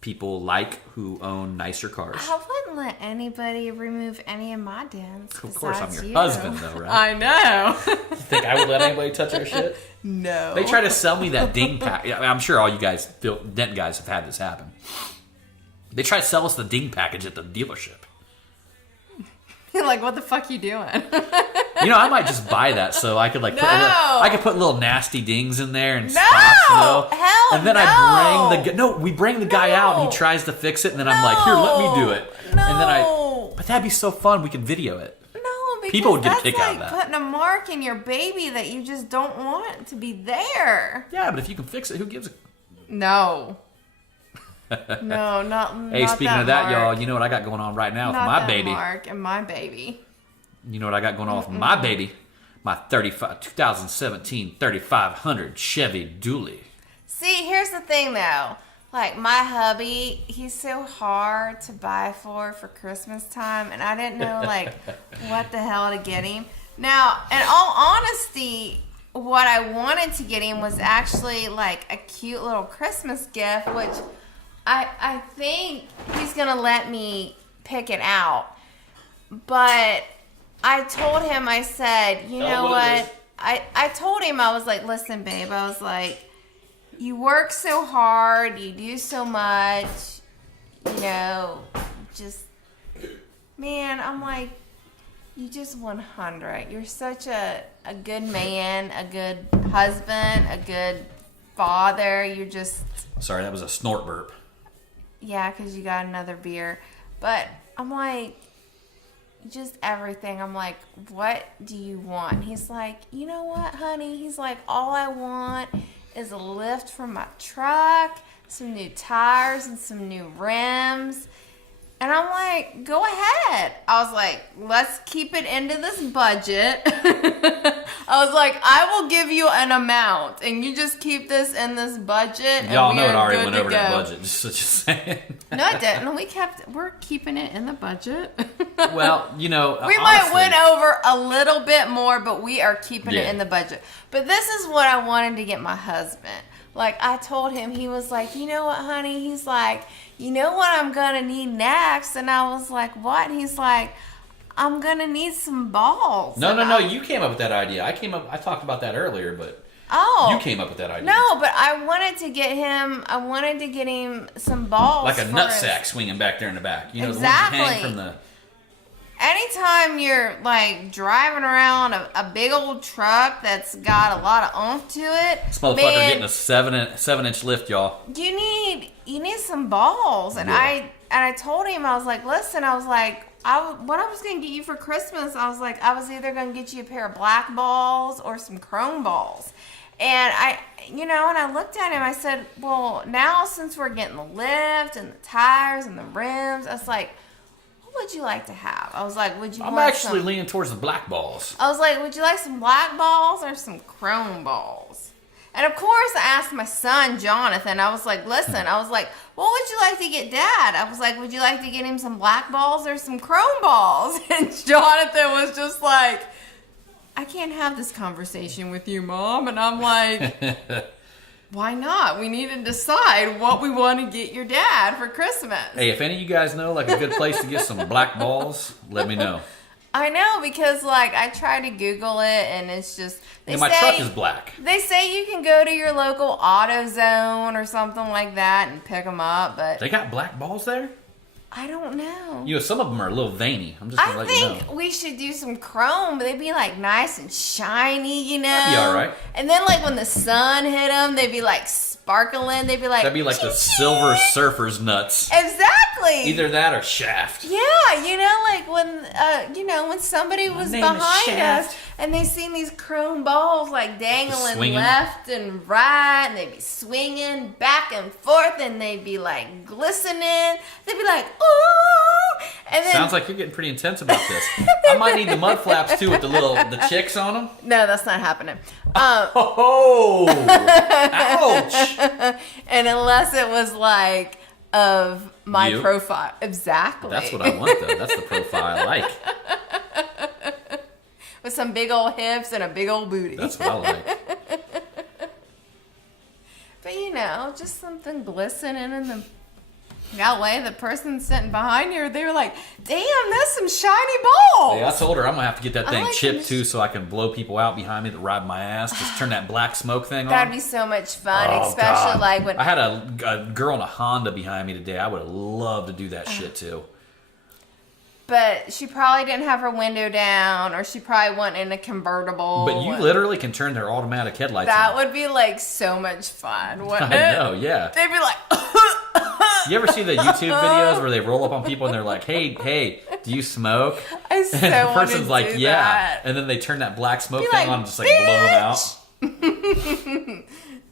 people like who own nicer cars. I wouldn't let anybody remove any of my dents. Of course, I'm your you. husband, though, right? I know. You think I would let anybody touch our shit? No. They try to sell me that ding pack. I'm sure all you guys, dent guys, have had this happen. They try to sell us the ding package at the dealership. Like, what the fuck you doing? I might just buy that so I could put little nasty dings in there and spots, hell and then no. we bring the guy out and he tries to fix it, and then I'm like, here, let me do it. No. And then but that'd be so fun. We could video it. No, because people would get a that's kick like out of that. putting a mark in your baby that you just don't want to be there. Yeah, but if you can fix it, who gives a... No. No, not. Hey, not speaking of that, mark. y'all, you know what I got going on right now with Not my that baby. Mark and my baby. You know what I got going on with my baby? My 2017 3500 Chevy Dually. See, here's the thing though. Like, my hubby, he's so hard to buy for Christmas time, and I didn't know like what the hell to get him. Now, in all honesty, what I wanted to get him was actually like a cute little Christmas gift, which I think he's gonna let me pick it out. But I told him, I said, you know what? I told him, I was like, listen, babe, I was like, you work so hard, you do so much, just, man, I'm like, you just 100. You're such a good man, a good husband, a good father. You're just... Sorry, that was a snort burp. Yeah, because you got another beer. But I'm like, just everything. I'm like, what do you want? He's like, you know what, honey? He's like, all I want is a lift from my truck, some new tires and some new rims. And I'm like, go ahead. I was like, let's keep it into this budget. I was like, I will give you an amount, and you just keep this in this budget. Y'all and know we it are already good went to over that go. budget. Just saying. No, it didn't. We're keeping it in the budget. Well, you know, We might went over a little bit more, but we are keeping it Yeah. in the budget. But this is what I wanted to get my husband. Like, I told him, he was like, you know what, honey? He's like, you know what I'm going to need next? And I was like, what? And he's like, I'm going to need some balls. No, And you came up with that idea. I talked about that earlier, but Oh. you came up with that idea. No, but I wanted to get him some balls. Like a for nutsack his- swinging back there in the back. You know, Exactly. the ones you hang from the... Anytime you're like driving around a big old truck that's got a lot of oomph to it, This motherfucker man, getting a 7-inch lift, y'all. you need some balls. And Yeah. I told him, I was like, listen, I was like, what I was gonna get you for Christmas, I was like, I was either gonna get you a pair of black balls or some chrome balls. And and I looked at him, I said, well, now since we're getting the lift and the tires and the rims, I was like, what would you like to have? I was like, would you I'm like actually some... leaning towards the black balls. I was like, would you like some black balls or some chrome balls? And of course, I asked my son, Jonathan, I was like, listen, I was like, what would you like to get Dad? I was like, would you like to get him some black balls or some chrome balls? And Jonathan was just like, I can't have this conversation with you, Mom. And I'm like, why not? We need to decide what we want to get your dad for Christmas. Hey, if any of you guys know like a good place to get some black balls, let me know. I know, because like I try to Google it and it's just My truck is black. They say you can go to your local AutoZone or something like that and pick them up, but They got black balls there? I don't know. You know, some of them are a little veiny. I'm just gonna I let you know. think we should do some chrome. They'd be like nice and shiny, you know. That'd be all right. And then like when the sun hit them, they'd be like sparkling. They'd be like That'd be like the silver surfer's nuts. Exactly. Either that or Shaft. Yeah, like when somebody was name is behind Shaft. us and they seen these chrome balls like dangling Swinging. left and right, and they'd be swinging back and forth, and they'd be like glistening. They'd be like, ooh, and then Sounds like you're getting pretty intense about this. I might need the mud flaps too with the chicks on them. no, that's not happening. Oh, ouch! And unless it was like of my You? profile, exactly. That's what I want though. That's the profile I like. With some big old hips and a big old booty. That's what I like. But just something glistening in the that way. The person sitting behind you, they were like, "Damn, that's some shiny balls." Hey, I told her I'm gonna have to get that I thing like chipped this- too, so I can blow people out behind me that ride my ass. Just turn that black smoke thing on. That'd be so much fun, Oh, especially God. like when. I had a girl in a Honda behind me today. I would have loved to do that shit too. But she probably didn't have her window down, or she probably went in a convertible. But you and literally can turn their automatic headlights That on. would be like so much fun, wouldn't I it? know, yeah. They'd be like, You ever see the YouTube videos where they roll up on people and they're like, hey, do you smoke? I so And the want person's to like, do yeah. that. And then they turn that black smoke Be thing like, on and just like blow them out.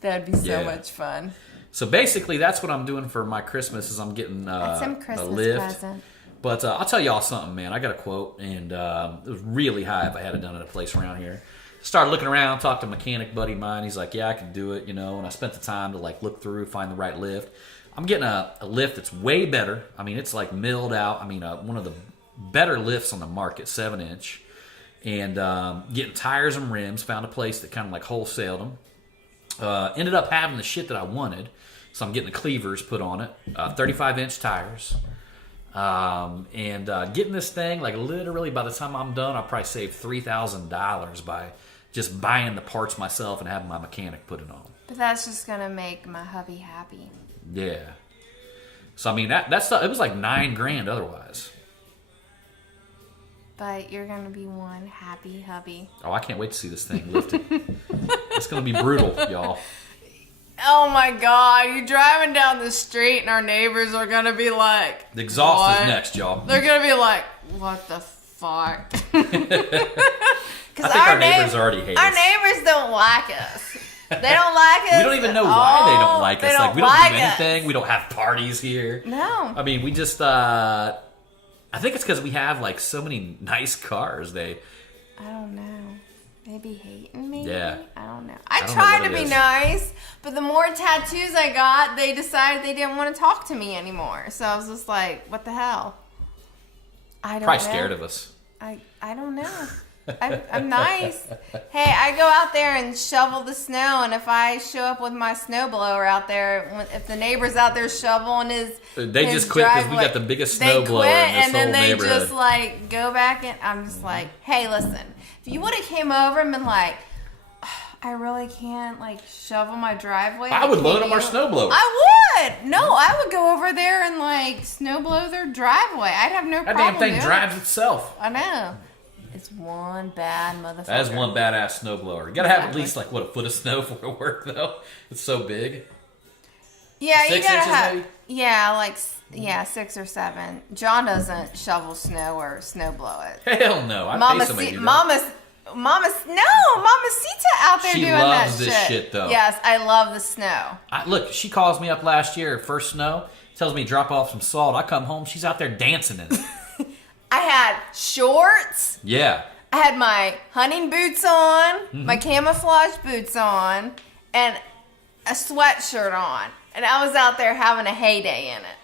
That'd be so Yeah. much fun. So basically, that's what I'm doing for my Christmas is I'm getting That's some a Christmas lift. present. But I'll tell y'all something, man. I got a quote, and it was really high if I had it done at a place around here. Started looking around, talked to a mechanic buddy of mine. He's like, yeah, I can do it, And I spent the time to like look through, find the right lift. I'm getting a lift that's way better. I mean, it's like milled out. I mean, one of the better lifts on the market, 7-inch. And getting tires and rims. Found a place that kind of like wholesaled them. Ended up having the shit that I wanted. So I'm getting the cleavers put on it. 35-inch tires. And getting this thing, like literally by the time I'm done, I'll probably save $3,000 by just buying the parts myself and having my mechanic put it on. But that's just gonna make my hubby happy. Yeah. So I mean that's it was like $9,000 otherwise. But you're gonna be one happy hubby. Oh, I can't wait to see this thing lifted. It's gonna be brutal, y'all. Oh my God! You're driving down the street and our neighbors are gonna be like, The exhaust "What?" is next, y'all. They're gonna be like, "What the fuck?" I think our neighbors already hate our us. neighbors don't like us. They don't like us. We don't even know why they don't like They us. don't Like, we don't like do us. anything. We don't have parties here. No. I mean, we just, I think it's because we have, like, so many nice cars. I don't know. They be hating me? Yeah. I don't know. I don't know tried what to it be is. nice, but the more tattoos I got, they decided they didn't want to talk to me anymore. So I was just like, what the hell? I don't Probably know. scared of us. I don't know. I'm nice. Hey, I go out there and shovel the snow, and if I show up with my snowblower out there, if the neighbor's out there shoveling They his just quit because we driveway, got the biggest they snowblower quit, in this and then whole they neighborhood. just like go back and I'm just like, hey, listen, if you would have came over and been like, I really can't like shovel my driveway. I would load Can up our you-" snowblower. I would. No, I would go over there and like snow blow their driveway. I'd have no That problem. damn thing doing drives it. itself. I know. It's one bad motherfucker. That is one badass snowblower. You gotta have at Exactly. least, like, what, a foot of snow for it to work, though? It's so big. Yeah, 6 you gotta inches, have. maybe? Yeah, like 6 or 7. John doesn't shovel snow or snow blow it. Hell no. I'd pay somebody to do that. Mamacita out there She doing loves that this shit. shit, though. Yes, I love the snow. Look, she calls me up last year, first snow, tells me to drop off some salt. I come home, she's out there dancing in it. I had shorts. Yeah. I had my hunting boots on, Mm-hmm. my camouflage boots on, and a sweatshirt on. And I was out there having a heyday in it.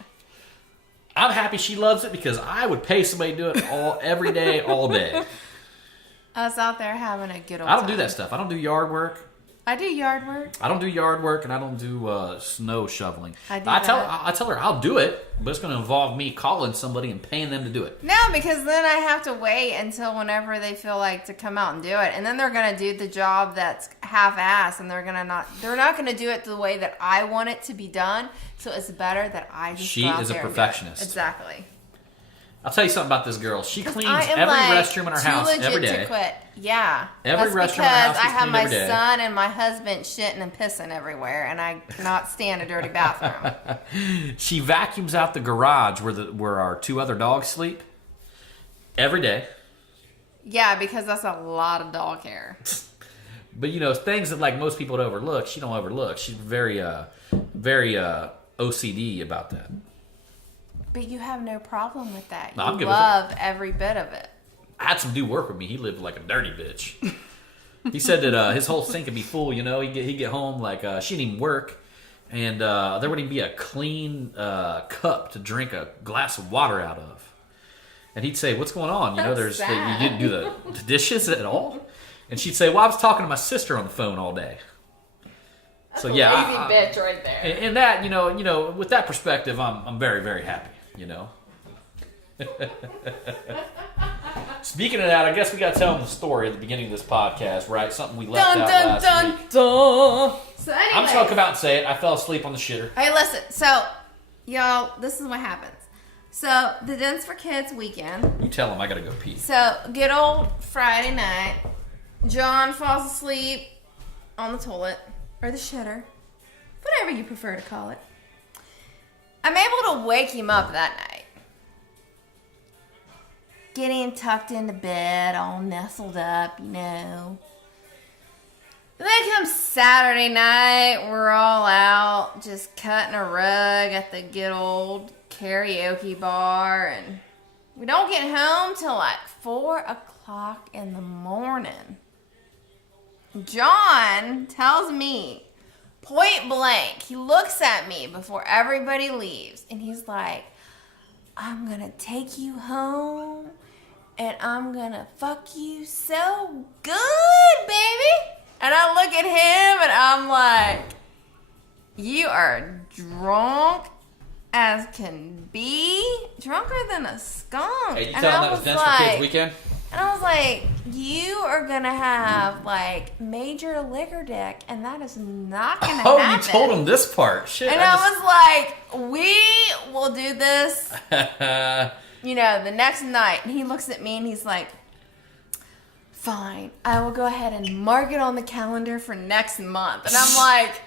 I'm happy she loves it because I would pay somebody to do it every day, all day. I was out there having a good old I don't do time. that stuff. I don't do yard work. I do yard work. I don't do yard work, and I don't do snow shoveling. I do I that. tell her I'll do it, but it's going to involve me calling somebody and paying them to do it. No, because then I have to wait until whenever they feel like to come out and do it, and then they're gonna do the job that's half-ass, and they're not gonna do it the way that I want it to be done. So it's better that I just She go out is a there and do it. perfectionist. Exactly. I'll tell you something about this girl. She cleans I am every like restroom in her too house legit every to day. quit. Yeah, Every that's restroom in her house because I is have cleaned my every day. son and my husband shitting and pissing everywhere, and I cannot stand a dirty bathroom. She vacuums out the garage where our 2 other dogs sleep every day. Yeah, because that's a lot of dog hair. But things that like most people would overlook, she don't overlook. She's very OCD about that. But you have no problem with that. No, I'm You good with it. love every bit of it. I had some dude work with me. He lived like a dirty bitch. He said that his whole sink would be full. He'd get home like she didn't even work, and there wouldn't even be a clean cup to drink a glass of water out of. And he'd say, "What's going on? That's sad. You didn't do the dishes at all." And she'd say, "Well, I was talking to my sister on the phone all day." So yeah, bitch right there. and that with that perspective, I'm very, very happy. Speaking of that, I guess we got to tell them the story at the beginning of this podcast, right? Something we left Dun out dun last dun week. dun. So anyway, I'm just gonna come out and say it. I fell asleep on the shitter. Hey, listen. So, y'all, this is what happens. So the Dents for Kids weekend. You tell them I gotta go pee. So good old Friday night. John falls asleep on the toilet or the shitter, whatever you prefer to call it. I'm able to wake him up that night. Get him tucked into bed, all nestled up, And then comes Saturday night, we're all out just cutting a rug at the good old karaoke bar, and we don't get home till like 4 o'clock in the morning. John tells me, point blank, he looks at me before everybody leaves, and he's like, I'm gonna take you home, and I'm gonna fuck you so good, baby. And I look at him, and I'm like, you are drunk as can be, drunker than a skunk. Hey, you And tell them I that was was Dents for Kids like- weekend? And I was like, you are gonna have like major liquor dick, and that is not gonna Oh, happen. you told him this part. Shit. And I was like, we will do this, the next night. And he looks at me and he's like, fine, I will go ahead and mark it on the calendar for next month. And I'm like,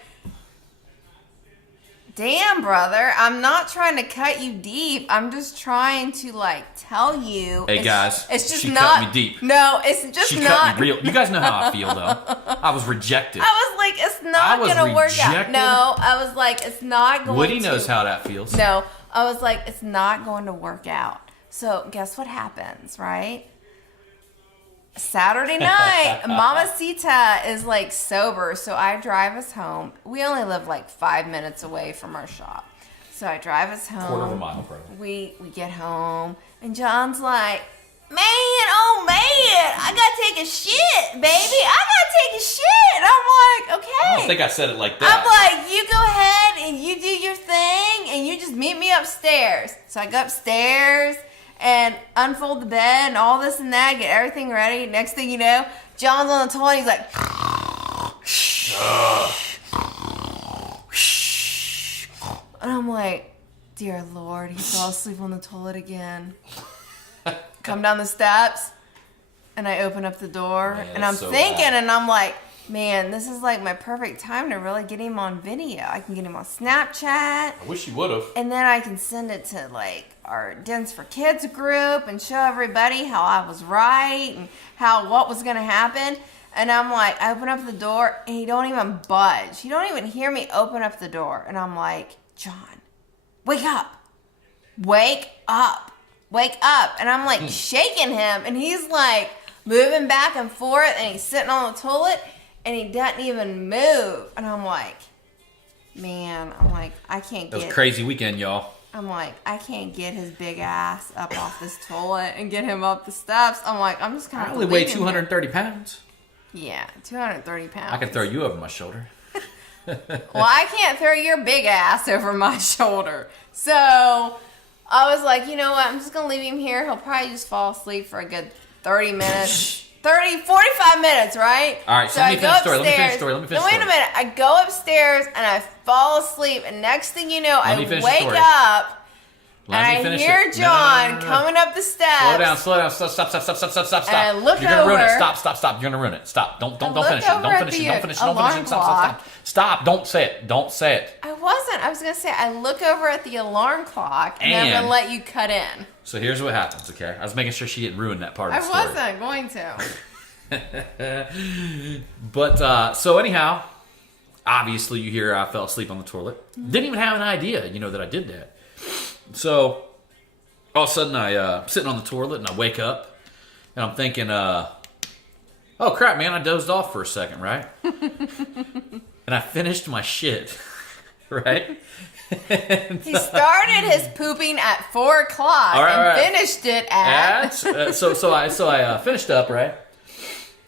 damn, brother, I'm not trying to cut you deep. I'm just trying to like tell you. Hey guys, it's just she not. cut me deep. No, it's just She not. cut me real. You guys know how I feel though. I was rejected. I was like, it's not gonna work out. rejected. No, I was like, it's not going. Woody to. knows how that feels. No, I was like, it's not going to work out. So guess what happens, right? Saturday night, Mama Sita is like sober, so I drive us home. We only live like 5 minutes away from our shop. So I drive us home. Quarter of a mile, probably. We get home, and John's like, man, oh man, I gotta take a shit, baby. I gotta take a shit. And I'm like, okay. I don't think I said it like that. I'm like, you go ahead and you do your thing, and you just meet me upstairs. So I go upstairs and unfold the bed and all this and that, get everything ready. Next thing you know, John's on the toilet. He's like, and I'm like, dear Lord, he fell asleep on the toilet again. Come down the steps, and I open up the door, Man, and I'm that's so thinking, bad. and I'm like, man, this is like my perfect time to really get him on video. I can get him on Snapchat, I wish you would have. and then I can send it to like our Dens for Kids group and show everybody how I was right and what was gonna happen. And I'm like, I open up the door, and he don't even budge. He don't even hear me open up the door, and I'm like, John, wake up, wake up. Wake up. And I'm like shaking him, and he's like moving back and forth, and he's sitting on the toilet, and he doesn't even move. And I'm like, man, I can't That was get a crazy weekend, y'all. I'm like, I can't get his big ass up off this toilet and get him up the steps. I'm like, I'm just kind I of only weigh 230 pounds. Yeah, 230 pounds. I can throw you over my shoulder. Well, I can't throw your big ass over my shoulder. So I was like, you know what? I'm just going to leave him here. He'll probably just fall asleep for a good 30 minutes. 45 minutes, right? All right, so let me finish the story. Let me finish the story. No, wait a minute. I go upstairs and I fall asleep, and next thing you know, I me finish the wake story. up Let and me I finish hear it. John No. coming up the steps. Slow down, stop. And I look You're gonna ruin it. over. Stop. You're gonna ruin it. Stop. Don't look finish it. over Don't at finish it. the Don't finish it. alarm clock. Stop. Don't say it. I was going to say, I look over at the alarm clock, and I'm going And- to let you cut in. So here's what happens, okay? I was making sure she didn't ruin that part of I the story. wasn't going to. But so anyhow, obviously you hear I fell asleep on the toilet. Didn't even have an idea, that I did that. So all of a sudden I'm sitting on the toilet and I wake up and I'm thinking, oh crap, man, I dozed off for a second, right? And I finished my shit, right? He started his pooping at 4 o'clock All right, and all right. finished it at. So I finished up, right?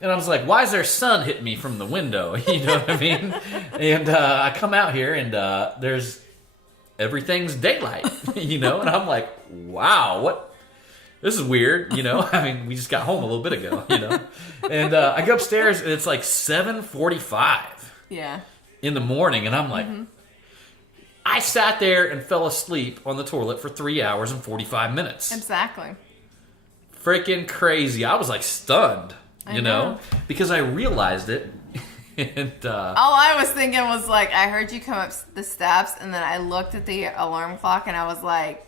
And I was like, why is there sun hitting me from the window? You know what I mean? And I come out here and there's everything's daylight, and I'm like, wow, what? This is weird, I mean, we just got home a little bit ago, And I go upstairs and it's like 7:45 Yeah. in the morning, and I'm like, I sat there and fell asleep on the toilet for 3 hours and 45 minutes. Exactly. Freaking crazy. I was like stunned, I know. because I realized it. And All I was thinking was like, I heard you come up the steps, and then I looked at the alarm clock, and I was like,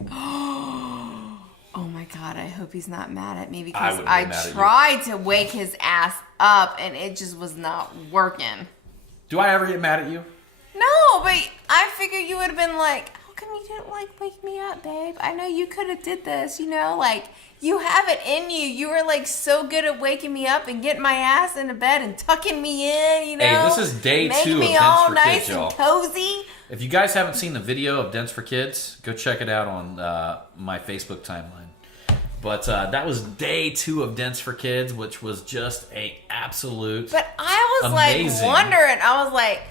oh my God, I hope he's not mad at me, because wouldn't be I mad at you. tried to wake his ass up, and it just was not working. do I ever get mad at you? No, but I figured you would have been like, how come you didn't wake me up, babe? I know you could have did this, like you have it in you. You were like so good at waking me up and getting my ass into bed and tucking me in, Hey, this is day Make 2 of me Dents all for nice Kids, and y'all. cozy. If you guys haven't seen the video of Dents for Kids, go check it out on my Facebook timeline. But that was day 2 of Dents for Kids, which was just a absolute. But I was Amazing. like wondering, I was like,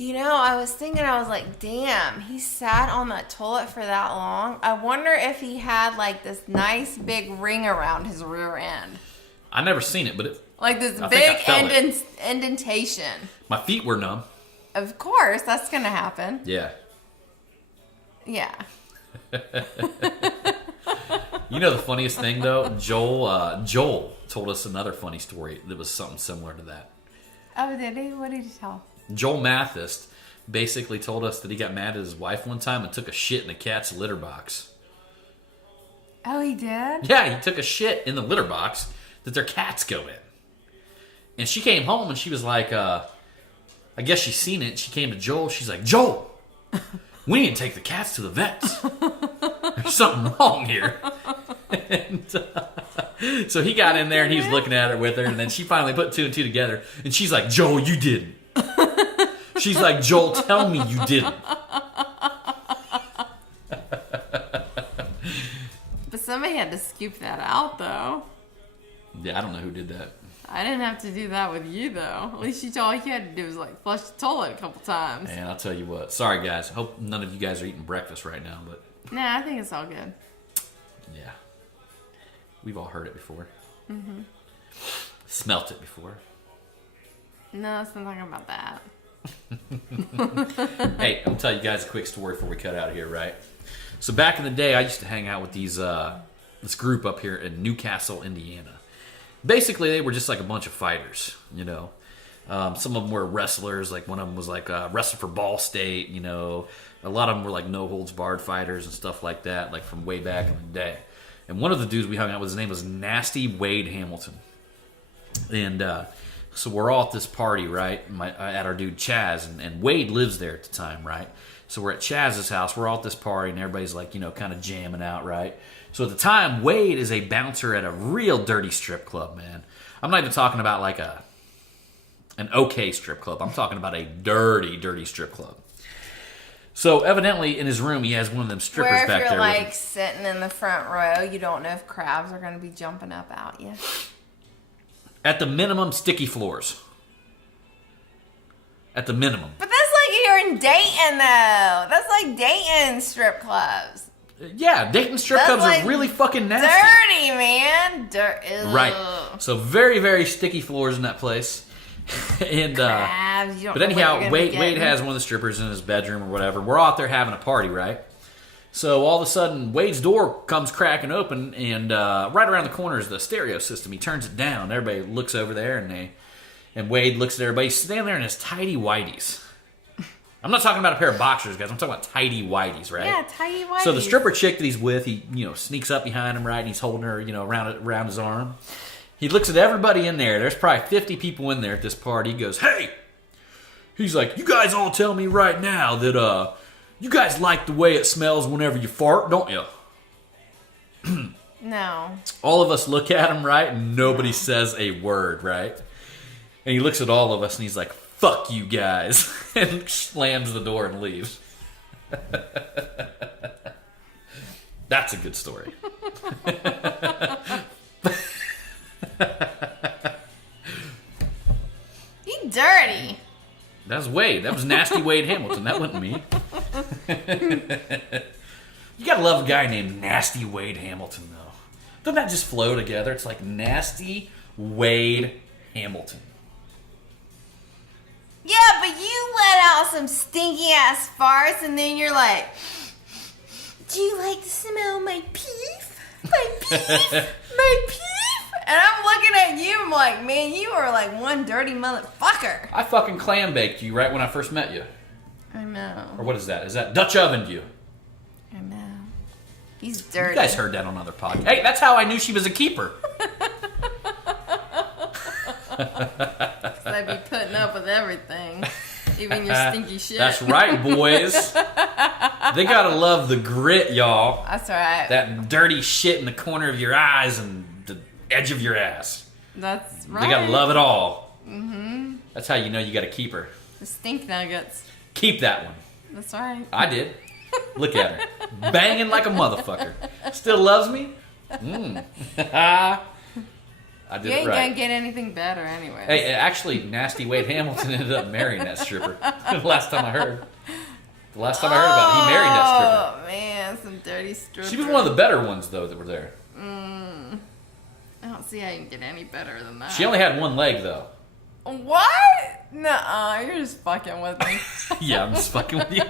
I was thinking, I was like, damn, he sat on that toilet for that long. I wonder if he had like this nice big ring around his rear end. I never seen it, but Like this I think big I felt indentation. my feet were numb. Of course, that's going to happen. Yeah. Yeah. The funniest thing though, Joel told us another funny story that was something similar to that. Oh, did he? What did he tell? Joel Mathis basically told us that he got mad at his wife one time and took a shit in a cat's litter box. Oh, he did? Yeah, he took a shit in the litter box that their cats go in. And she came home and she was like, I guess she's seen it. She came to Joel. She's like, Joel, we need to take the cats to the vets. There's something wrong here. And so he got in there and he was looking at her with her. And then she finally put two and two together. And she's like, Joel, you didn't. She's like, Joel, tell me you didn't. But somebody had to scoop that out, though. Yeah, I don't know who did that. I didn't have to do that with you, though. At least all you had to do was, like, flush the toilet a couple times. And I'll tell you what. Sorry, guys. Hope none of you guys are eating breakfast right now. But Nah, I think it's all good. yeah. We've all heard it before. Mm-hmm. Smelt it before. No, let's not talk about that. Hey, I'm gonna tell you guys a quick story before we cut out of here, right? So back in the day, I used to hang out with this group up here in Newcastle, Indiana. Basically, they were just like a bunch of fighters, you know. Some of them were wrestlers. Like one of them was like wrestled for Ball State, you know. A lot of them were like no holds barred fighters and stuff like that, like from way back in the day. And one of the dudes we hung out with, his name was Nasty Wade Hamilton. And so we're all at this party, right? At our dude Chaz, and Wade lives there at the time, right? So we're at Chaz's house. We're all at this party, and everybody's like, you know, kind of jamming out, right? So at the time, Wade is a bouncer at a real dirty strip club, man. I'm not even talking about like an okay strip club. I'm talking about a dirty, dirty strip club. So evidently, in his room, he has one of them strippers Where if back you're there. like sitting in the front row, you don't know if crabs are going to be jumping up at you. At the minimum, sticky floors. At the minimum. But that's like you're in Dayton, though. That's like Dayton strip clubs. Yeah, Dayton strip That's clubs like are really fucking nasty. Dirty, man. Right. So very, very sticky floors in that place. And Crabs, you don't but know what anyhow, you're gonna Wade be getting. has one of the strippers in his bedroom or whatever. We're all out there having a party, right? So all of a sudden, Wade's door comes cracking open, and right around the corner is the stereo system. He turns it down. Everybody looks over there, and Wade looks at everybody. He's standing there in his tidy whities. I'm not talking about a pair of boxers, guys. I'm talking about tidy whities, right? Yeah, tidy whities. So the stripper chick that he's with, he sneaks up behind him, right, and he's holding her, around his arm. He looks at everybody in there. There's probably 50 people in there at this party. He goes, "Hey," he's like, "you guys all tell me right now that you guys like the way it smells whenever you fart, don't you?" No. All of us look at him, right, and nobody says a word, right? And he looks at all of us and he's like, "Fuck you guys," and slams the door and leaves. That's a good story. You dirty. That was Wade. That was Nasty Wade Hamilton. That wasn't me. You gotta love a guy named Nasty Wade Hamilton, though. Doesn't that just flow together? It's like Nasty Wade Hamilton. Yeah, but you let out some stinky ass farts, and then you're like, "Do you like to smell my peef? My peef? My peef?" And I'm looking at you, I'm like, "Man, you are like one dirty motherfucker." I fucking clam baked you right when I first met you. I know. Or what is that? Is that Dutch ovened you? I know. He's dirty. You guys heard that on other podcasts. Hey, that's how I knew she was a keeper. Because I'd be putting up with everything. Even your stinky shit. That's right, boys. They gotta love the grit, y'all. That's right. That dirty shit in the corner of your eyes and the edge of your ass. That's right. They gotta love it all. Mm-hmm. That's how you know you got a keeper. The stink nuggets. Keep that one. That's right. I did. Look at her. Banging like a motherfucker. Still loves me? I did You it ain't right. gonna get anything better anyway. Hey, actually, Nasty Wade Hamilton ended up marrying that stripper. The last time I heard. The last time I heard about it, he married that stripper. Oh man, some dirty stripper. She was one of the better ones, though, that were there. I don't see how you can get any better than that. She only had one leg, though. What? Nuh-uh, you're just fucking with me. Yeah, I'm just fucking with you.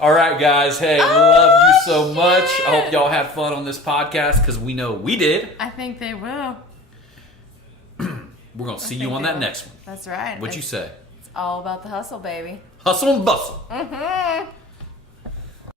All right, guys. Hey, love you so much. I hope y'all had fun on this podcast because we know we did. I think they will. We're gonna see you on that next one. That's right. What you say? It's all about the hustle, baby. Hustle and bustle.